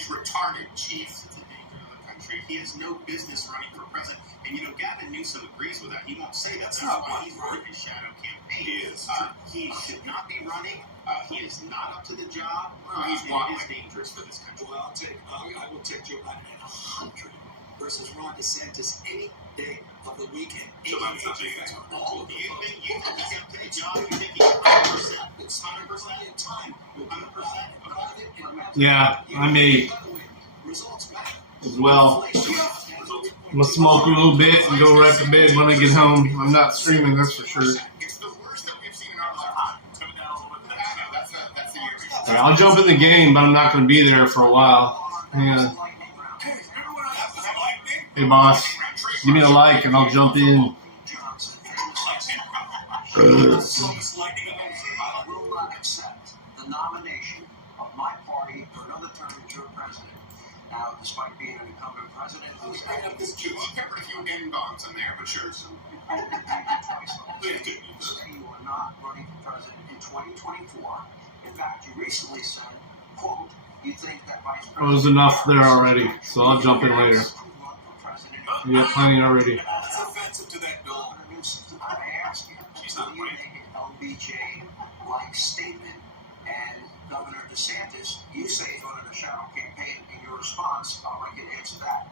retarded, chief. It's a danger to the country. He has no business running for president. And, you know, Gavin Newsom agrees with that. He won't say that's not why he's running his shadow campaign. He is. He should not be running. He is not up to the job. It is dangerous for this country. Well, I will take Joe Biden at 100 versus Ron DeSantis any day of the weekend. So that's not big. All of you think he's up to the job? You think he's 100%? It's 100% in time. 100%. Yeah, I may Results matter. as well. I'm gonna smoke a little bit and go right to bed when I get home. I'm not streaming, that's for sure. It's the worst that we've seen in our lifetime. Coming down a little bit. That's the year. All right, I'll jump in the game, but I'm not gonna be there for a while. Yeah. Hey, boss, give me a like and I'll jump in. I will not accept the nomination of my party for another term as your president. Now, despite being an incumbent president, who's Bring up this cute. He covered a few N-bombs in there, but sure. say you are not running for president in 2024. In fact, you recently said, quote, you think that vice There president was enough there already, so I'll jump in later. We got plenty already. That's offensive to that bill. I ask you, She's not will you right. make an LBJ-like statement? And Governor DeSantis, you say he's running a shadow campaign. In your response, I'd like you to answer that.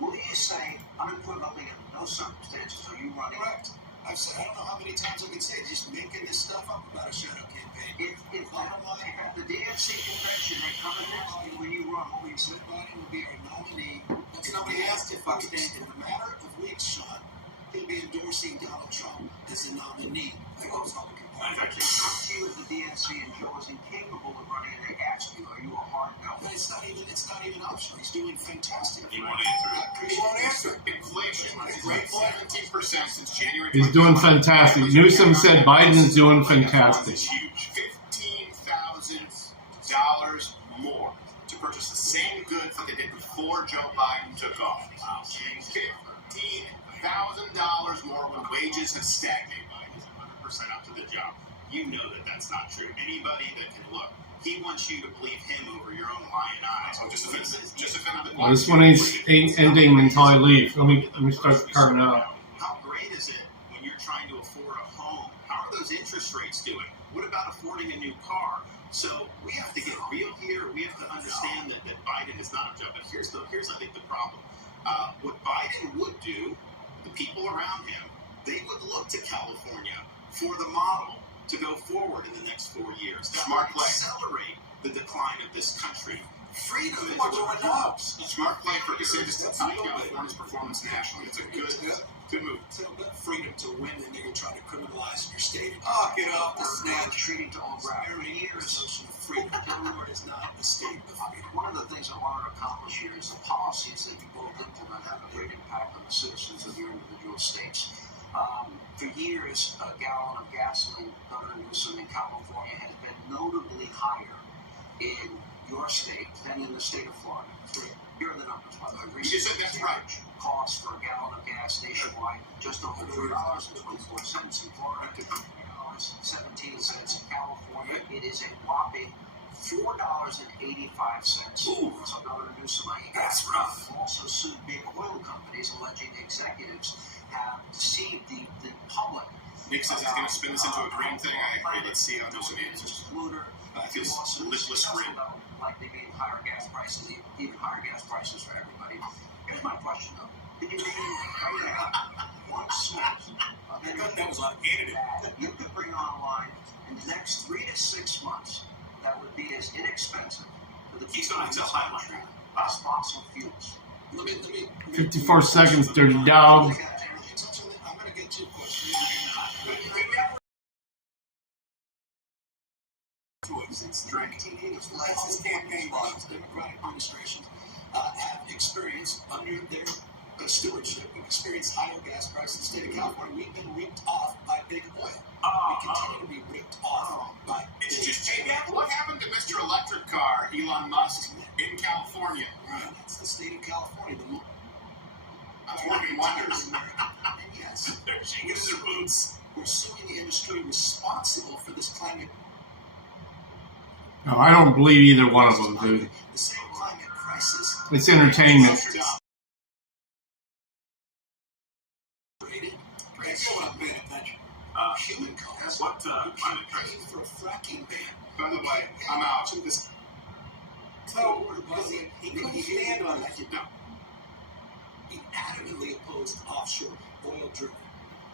Will you say, unequivocally, in no circumstances are you running? Correct. I've said, I don't know how many times I can say it, just making this stuff up about a shadow campaign. If at the DNC convention they come and ask you when you run, will you say, Biden will be our nominee. That's nobody asked if I was in a matter of weeks, Sean. He'll be endorsing Donald Trump as the nominee for the Republican Party. They come to you at the DNC and Joe is incapable of running, and they ask you, are you a hard no? But it's not even optional. He's doing fantastic. He won't answer it. He won't answer. Inflation is at 17% since January. He's doing fantastic. Newsom said Biden's doing fantastic. It's huge. $15,000 more to purchase the same goods that they did before Joe Biden took off. Wow. $15,000 more when wages have stagnated. Biden is 100% up to the job. You know that that's not true. Anybody that can look, he wants you to believe him over your own lying eyes. Oh, just offended. Well, this one ain't ending until I leave. Let me start the car now. How great is it when you're trying to afford a home? How are those interest rates doing? What about affording a new car? So we have to get real here. We have to understand that Biden is not a joke. But here's I think the problem. What Biden would do, the people around him, they would look to California for the model to go forward in the next 4 years. Smart play. Accelerate the decline of this country. Freedom is what helps. Smart play for DeSantis to tie California's performance nationally. It's a good move. Freedom to win, and they're trying to criminalize your state. Oh, get off the snatch, treating to all ground. For years, notion of freedom. Delaware is not a state of freedom. One of the things I want to accomplish here is the policies that you both implement have a great impact on the citizens of your individual states. For years, a gallon of gasoline, Governor Newsom in California, has been notably higher in your state than in the state of Florida. Here are the numbers, by the way. You said that's right. Cost for a gallon of Illinois, just over $4.24 in Florida, $3.17 in California. It is a whopping $4.85. So Governor Newsom, That's rough. also sued big oil companies, alleging the executives have deceived the public. Nick says he's going to spin this into a green thing. Let's see how Newsom answers. It feels listless green. Likely mean higher gas prices, even higher gas prices for everybody. Here's my question though: did you name one source of any That was on candidate. that you could bring online in the next 3 to 6 months that would be as inexpensive for the Keystone XL pipeline as fossil fuels? Let me 54 seconds, dirty dog. I'm going to get to a question. Since 1985, his campaign laws, Democratic administrations have experienced under their stewardship, experienced higher gas prices in the state of California. We've been ripped off by big oil. We continue to be ripped off by big oil. What happened to Mr. Electric Car, Elon Musk, in California? That's the state of California. It's working wonders. And yes, They're shaking their boots. we're suing the industry responsible for this climate. No, I don't believe either one of them, dude. The same climate crisis. It's entertainment. Human costs. What You climate can't crisis? pay for a fracking ban. By the way, I'm out. This So, he couldn't stand on that. He adamantly opposed offshore oil drilling.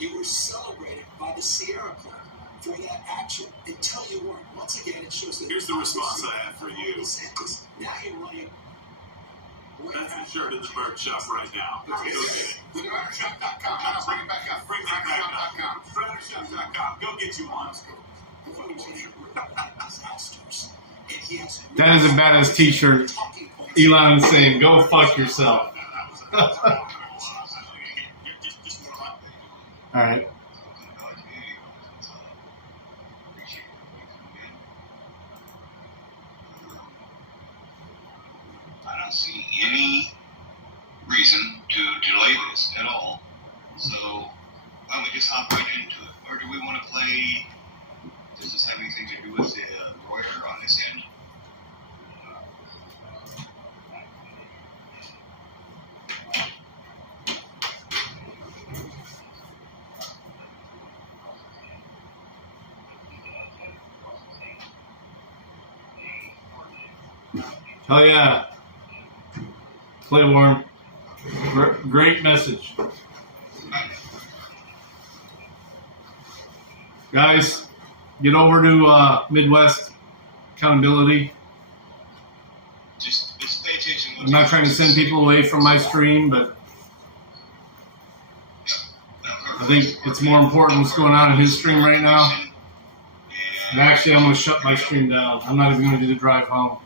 You were celebrated by the Sierra Club for that action until you weren't. Once again, it shows that. Here's the response I have for you. DeSantis, now you're running. That's the shirt in the bird shop right now. Go get it. Strattershop.com. No, bring it back up. Bring that back up. Strattershop.com. Strattershop.com. Go get you one. Disasters. And he has That is a badass t-shirt. talking points. Elon is saying, go fuck yourself. All right. I don't see any reason to delay this at all. So why don't we just hop right into it? Or do we want to play? Does this have anything to do with the lawyer on this end? Hell yeah. Play Warren. Great message. Guys, get over to Midwest Accountability. Just pay attention. I'm not trying to send people away from my stream, but I think it's more important what's going on in his stream right now. And actually, I'm going to shut my stream down. I'm not even going to do the drive home.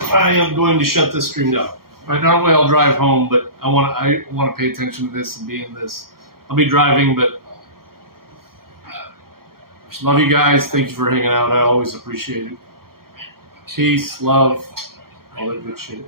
I am going to shut this stream down. Normally I'll drive home, but I want to pay attention to this and be in this. I'll be driving, but love you guys. Thank you for hanging out. I always appreciate it. Peace, love, all that good shit.